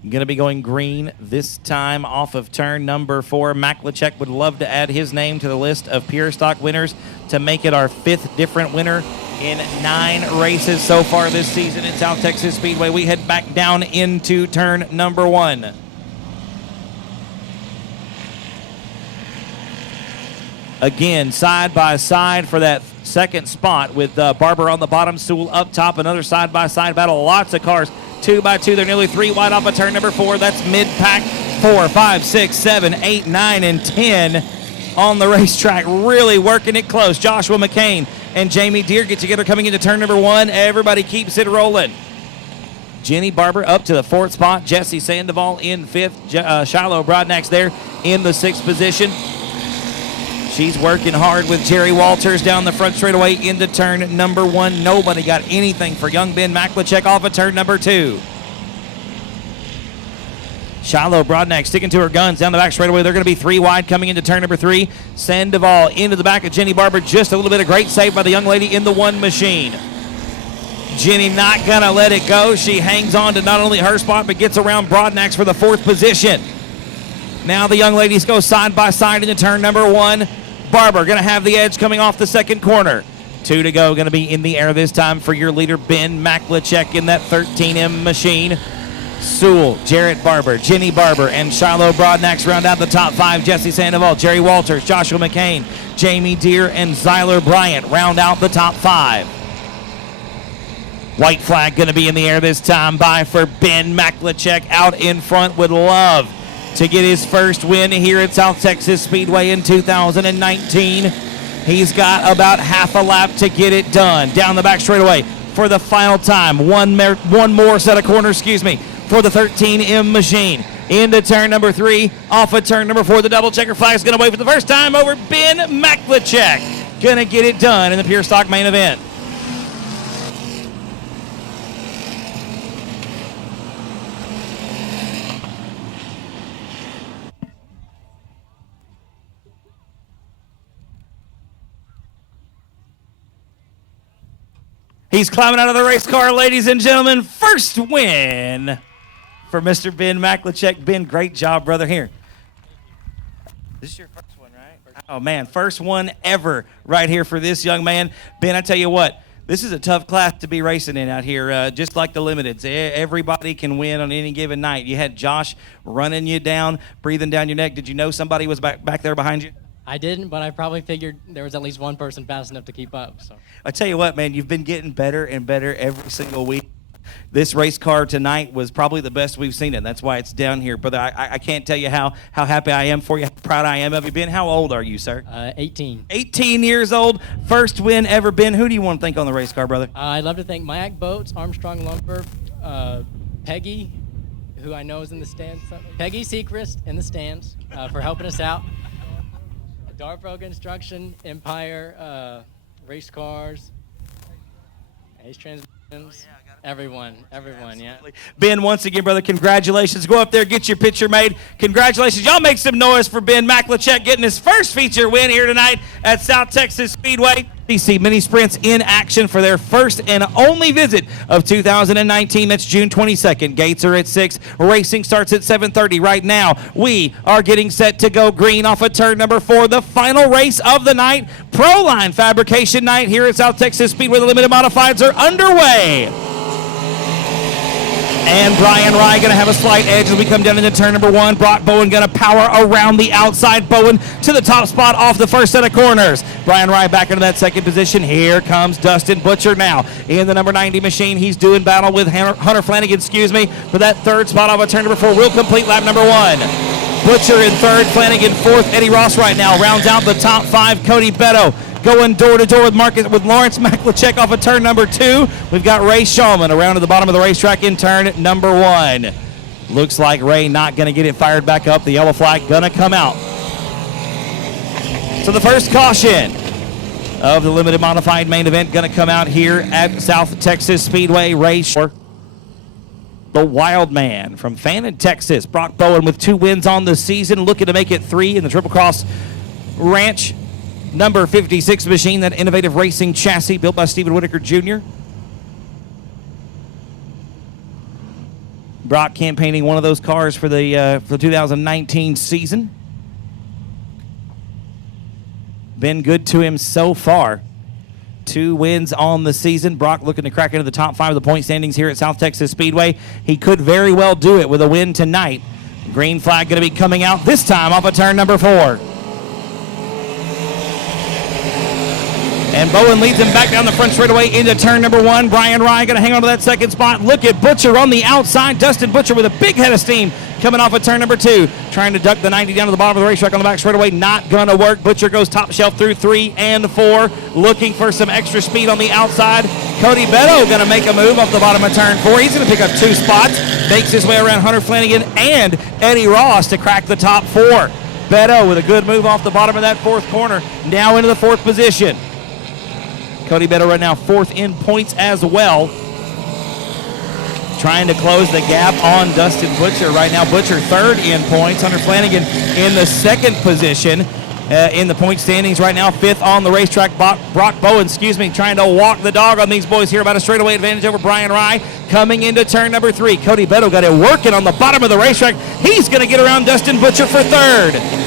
Going to be going green this time off of turn number 4. Maklicek would love to add his name to the list of Pure Stock winners to make it our 5th different winner in 9 races so far this season at South Texas Speedway. We head back down into turn number 1. Again, side by side for that second spot with Barber on the bottom, Sewell up top. Another side by side battle. Lots of cars 2 by 2. They're nearly 3 wide off of turn number 4. That's mid-pack. 4, 5, 6, 7, 8, 9, and 10 on the racetrack. Really working it close. Joshua McCain and Jamie Deere get together coming into turn number 1. Everybody keeps it rolling. Jenny Barber up to the 4th spot. Jesse Sandoval in 5th. Shiloh Broadnax there in the 6th position. She's working hard with Jerry Walters down the front straightaway into turn number 1. Nobody got anything for young Ben Maklicek off of turn number 2. Shiloh Broadnax sticking to her guns down the back straightaway. They're going to be 3 wide coming into turn number 3. Sandoval into the back of Jenny Barber. Just a little bit of great save by the young lady in the 1 machine. Jenny not going to let it go. She hangs on to not only her spot, but gets around Broadnax for the 4th position. Now the young ladies go side by side into turn number 1. Barber going to have the edge coming off the second corner. 2 to go, going to be in the air this time for your leader, Ben Maklicek in that 13M machine. Sewell, Jarrett Barber, Jenny Barber, and Shiloh Broadnax round out the top 5. Jesse Sandoval, Jerry Walters, Joshua McCain, Jamie Deere, and Zyler Bryant round out the top 5. White flag going to be in the air this time for Ben Maklicek. Out in front, would love to get his first win here at South Texas Speedway in 2019. He's got about half a lap to get it done. Down the back straightaway for the final time. One more set of corners, for the 13M machine. Into turn number 3, off of turn number 4. The double checker flag is going to wait for the first time over Ben Maklicek. Going to get it done in the Pure Stock main event. He's climbing out of the race car, ladies and gentlemen. First win for Mr. Ben Maklachek. Ben, great job, brother. Here. This is your first one, right? Oh, man, first one ever right here for this young man. Ben, I tell you what, this is a tough class to be racing in out here, just like the limiteds. Everybody can win on any given night. You had Josh running you down, breathing down your neck. Did you know somebody was back there behind you? I didn't, but I probably figured there was at least one person fast enough to keep up. So I tell you what, man, you've been getting better and better every single week. This race car tonight was probably the best we've seen it. That's why it's down here. Brother, I can't tell you how happy I am for you, how proud I am of you. Ben, how old are you, sir? 18. 18 years old. First win ever. Ben, who do you want to thank on the race car, brother? I'd love to thank Mayak Boats, Armstrong Lumber, Peggy, who I know is in the stands. Peggy Sechrist in the stands for helping us out. Dartbrook Instruction, Empire, Race Cars, Ace Transmissions. Everyone, yeah. Ben, once again, brother, congratulations. Go up there, get your picture made. Congratulations. Y'all make some noise for Ben Maklachek getting his first feature win here tonight at South Texas Speedway. TC Mini Sprints in action for their first and only visit of 2019. That's June 22nd. Gates are at 6. Racing starts at 7:30 right now. We are getting set to go green off of turn number 4. The final race of the night. Pro-Line Fabrication Night here at South Texas Speedway. The limited modifieds are underway. And Brian Rye going to have a slight edge as we come down into turn number 1. Brock Bowen going to power around the outside. Bowen to the top spot off the first set of corners. Brian Rye back into that second position. Here comes Dustin Butcher now in the number 90 machine. He's doing battle with Hunter Flanagan, for that third spot off of turn number 4. Will complete lap number 1. Butcher in third, Flanagan fourth. Eddie Ross right now rounds out the top 5. Cody Beto going door to door with Lawrence Maklachek off of turn number 2. We've got Ray Shulman around to the bottom of the racetrack in turn number 1. Looks like Ray not going to get it fired back up. The yellow flag going to come out. So the first caution of the limited modified main event going to come out here at South Texas Speedway. Ray Shulman, the wild man from Fannin, Texas. Brock Bowen with 2 wins on the season, looking to make it 3 in the Triple Cross Ranch. Number 56 machine, that innovative racing chassis built by Stephen Whitaker Jr. Brock campaigning one of those cars for the 2019 season. Been good to him so far. 2 wins on the season. Brock looking to crack into the top 5 of the point standings here at South Texas Speedway. He could very well do it with a win tonight. Green flag going to be coming out this time off of turn number 4. And Bowen leads him back down the front straightaway into turn number 1. Brian Rye going to hang on to that second spot. Look at Butcher on the outside. Dustin Butcher with a big head of steam coming off of turn number 2. Trying to duck the 90 down to the bottom of the racetrack on the back straightaway. Not going to work. Butcher goes top shelf through 3 and 4. Looking for some extra speed on the outside. Cody Beto going to make a move off the bottom of turn 4. He's going to pick up 2 spots. Makes his way around Hunter Flanagan and Eddie Ross to crack the top 4. Beto with a good move off the bottom of that 4th corner. Now into the 4th position. Cody Beto right now 4th in points as well. Trying to close the gap on Dustin Butcher right now. Butcher 3rd in points. Hunter Flanagan in the 2nd position in the point standings right now. 5th on the racetrack. Brock Bowen, trying to walk the dog on these boys here. About a straightaway advantage over Brian Rye. Coming into turn number 3. Cody Beto got it working on the bottom of the racetrack. He's going to get around Dustin Butcher for 3rd.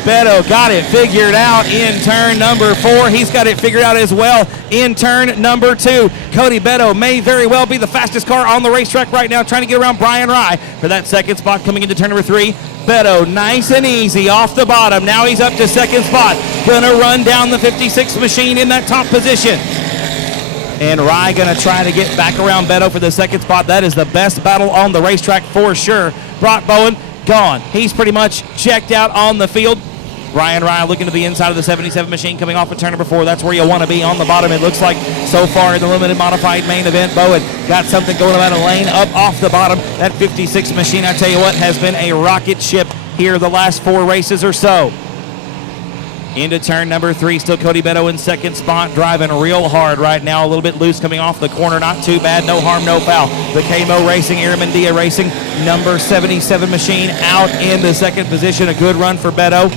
Beto got it figured out in turn number 4. He's got it figured out as well in turn number 2. Cody Beto may very well be the fastest car on the racetrack right now, trying to get around Brian Rye for that 2nd spot coming into turn number 3. Beto nice and easy off the bottom. Now he's up to 2nd spot. Gonna run down the 56 machine in that top position. And Rye gonna try to get back around Beto for the 2nd spot. That is the best battle on the racetrack for sure. Brock Bowen gone. He's pretty much checked out on the field. Brian Rye looking to the inside of the 77 machine coming off of turn number 4. That's where you want to be on the bottom. It looks like so far in the limited modified main event, Bowen got something going about a lane up off the bottom. That 56 machine, I tell you what, has been a rocket ship here the last 4 races or so. Into turn number 3, still Cody Beto in 2nd spot, driving real hard right now. A little bit loose coming off the corner, not too bad, no harm, no foul. The KMO Racing, Iramandia Racing, number 77 machine out in the 2nd position. A good run for Beto.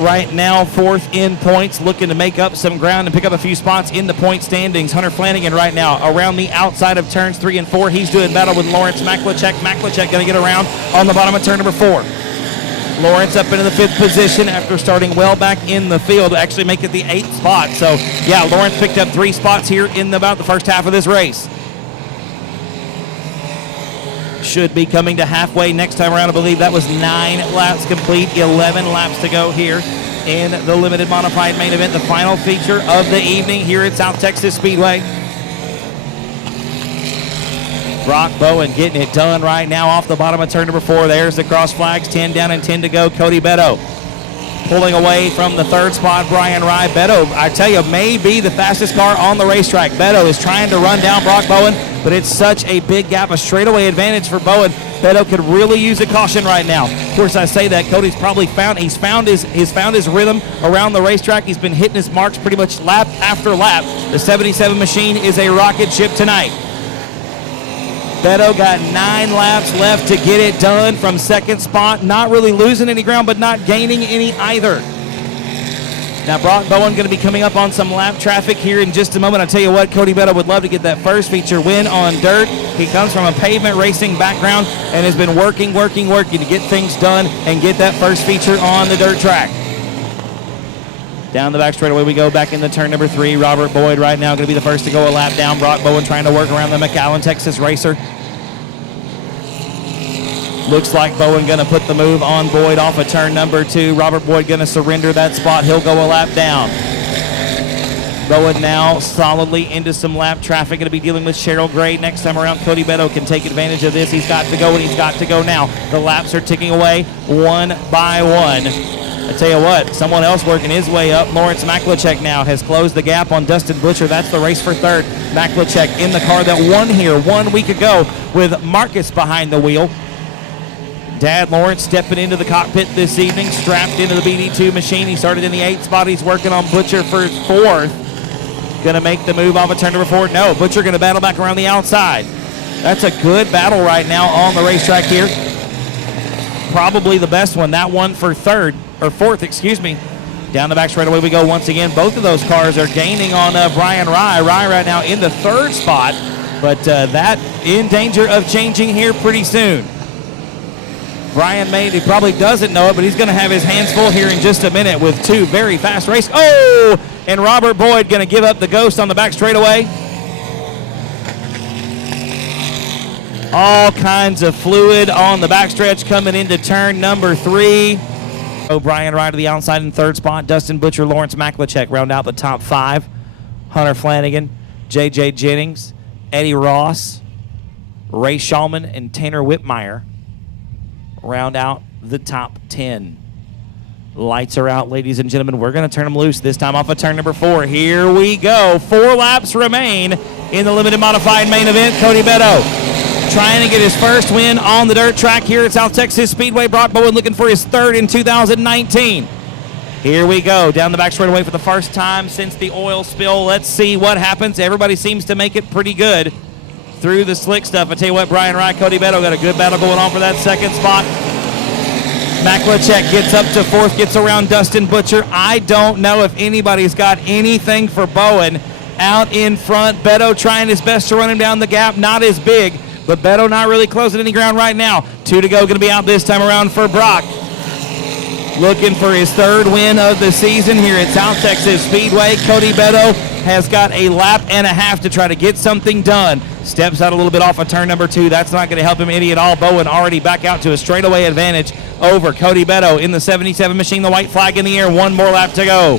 right now, fourth in points, looking to make up some ground and pick up a few spots in the point standings. Hunter Flanagan right now around the outside of turns 3 and 4. He's doing battle with Lawrence Maklachek. Maklachek going to get around on the bottom of turn number 4. Lawrence up into the 5th position after starting well back in the field to actually make it the 8th spot. So, yeah, Lawrence picked up 3 spots here in about the first half of this race. Should be coming to halfway next time around. I believe that was 9 laps complete, 11 laps to go here in the limited modified main event, the final feature of the evening here at South Texas Speedway. Brock Bowen getting it done right now off the bottom of turn number 4. There's the cross flags, 10 down and 10 to go. Cody Beto pulling away from the 3rd spot, Brian Rye. Beto, I tell you, may be the fastest car on the racetrack. Beto is trying to run down Brock Bowen, but it's such a big gap, a straightaway advantage for Bowen. Beto could really use a caution right now. Of course, I say that Cody's probably found his rhythm around the racetrack. He's been hitting his marks pretty much lap after lap. The 77 machine is a rocket ship tonight. Beto got 9 laps left to get it done from 2nd spot. Not really losing any ground, but not gaining any either. Now, Brock Bowen going to be coming up on some lap traffic here in just a moment. I'll tell you what, Cody Beto would love to get that first feature win on dirt. He comes from a pavement racing background and has been working to get things done and get that first feature on the dirt track. Down the back straightaway we go, back into turn number 3. Robert Boyd right now going to be the first to go a lap down. Brock Bowen trying to work around the McAllen, Texas racer. Looks like Bowen going to put the move on Boyd off of turn number 2. Robert Boyd going to surrender that spot. He'll go a lap down. Bowen now solidly into some lap traffic. Going to be dealing with Cheryl Gray next time around. Cody Beto can take advantage of this. He's got to go, and he's got to go now. The laps are ticking away one by one. I tell you what, someone else working his way up. Lawrence Maklachek now has closed the gap on Dustin Butcher. That's the race for 3rd. Maklachek in the car that won here 1 week ago with Marcus behind the wheel. Dad Lawrence stepping into the cockpit this evening, strapped into the BD2 machine. He started in the 8th spot. He's working on Butcher for 4th. Going to make the move off of turn number 4. No, Butcher going to battle back around the outside. That's a good battle right now on the racetrack here. Probably the best one. That one for 4th, excuse me. Down the back straightaway we go once again. Both of those cars are gaining on Brian Rye. Rye right now in the 3rd spot, but that in danger of changing here pretty soon. Brian May, he probably doesn't know it, but he's going to have his hands full here in just a minute with 2 very fast races. Oh, and Robert Boyd going to give up the ghost on the back straightaway. All kinds of fluid on the backstretch coming into turn number 3. O'Brien right to the outside in 3rd spot. Dustin Butcher, Lawrence Maklachek round out the top 5. Hunter Flanagan, J.J. Jennings, Eddie Ross, Ray Shulman, and Tanner Whitmire round out the top 10. Lights are out, ladies and gentlemen. We're going to turn them loose this time off of turn number 4. Here we go. 4 laps remain in the limited modified main event. Cody Beto trying to get his first win on the dirt track here at South Texas Speedway. Brock Bowen looking for his 3rd in 2019. Here we go. Down the back straightaway for the first time since the oil spill. Let's see what happens. Everybody seems to make it pretty good through the slick stuff. I tell you what, Brian Rye, Cody Beto got a good battle going on for that 2nd spot. Maklachek gets up to 4th, gets around Dustin Butcher. I don't know if anybody's got anything for Bowen out in front. Beto trying his best to run him down the gap. Not as big, but Beto not really closing any ground right now. 2 to go, going to be out this time around for Brock. Looking for his 3rd win of the season here at South Texas Speedway. Cody Beto has got a lap and a half to try to get something done. Steps out a little bit off of turn number 2. That's not going to help him any at all. Bowen already back out to a straightaway advantage over Cody Beto in the 77 machine. The white flag in the air. 1 more lap to go.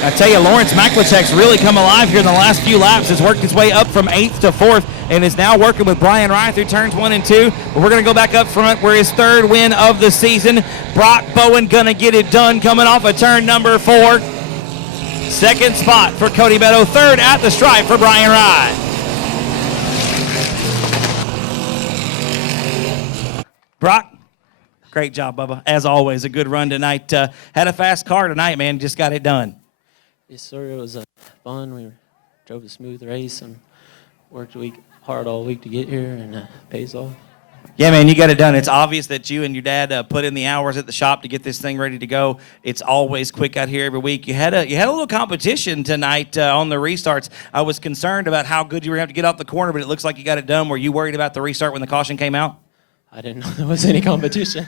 I tell you, Lawrence Maklachek's really come alive here in the last few laps. Has worked his way up from 8th to 4th and is now working with Brian Rye through turns 1 and 2. But we're going to go back up front where his 3rd win of the season. Brock Bowen going to get it done coming off of turn number 4. 2nd spot for Cody Beto. 3rd at the stripe for Brian Rye. Brock, great job, Bubba. As always, a good run tonight. Had a fast car tonight, man. Just got it done. Yes, sir. It was fun. We drove a smooth race and worked hard all week to get here, and pays off. Yeah, man, you got it done. It's obvious that you and your dad put in the hours at the shop to get this thing ready to go. It's always quick out here every week. You had a little competition tonight on the restarts. I was concerned about how good you were going to have to get off the corner, but it looks like you got it done. Were you worried about the restart when the caution came out? I didn't know there was any competition.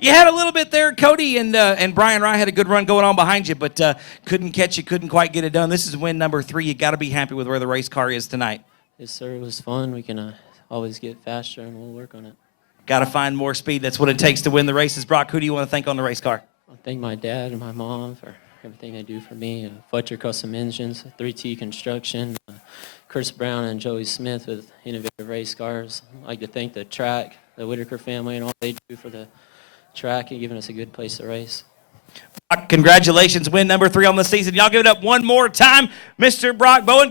You had a little bit there. Cody and Brian Rye had a good run going on behind you, but couldn't catch you, couldn't quite get it done. This is win number 3. You got to be happy with where the race car is tonight. Yes, sir. It was fun. We can always get faster, and we'll work on it. Got to find more speed. That's what it takes to win the races. Brock, who do you want to thank on the race car? I thank my dad and my mom for everything they do for me. Fletcher Custom Engines, 3T Construction, Chris Brown and Joey Smith with Innovative Race Cars. I'd like to thank the track, the Whitaker family, and all they do for the track and giving us a good place to race. Congratulations, win number 3 on the season. Y'all give it up one more time, Mr. Brock Bowen.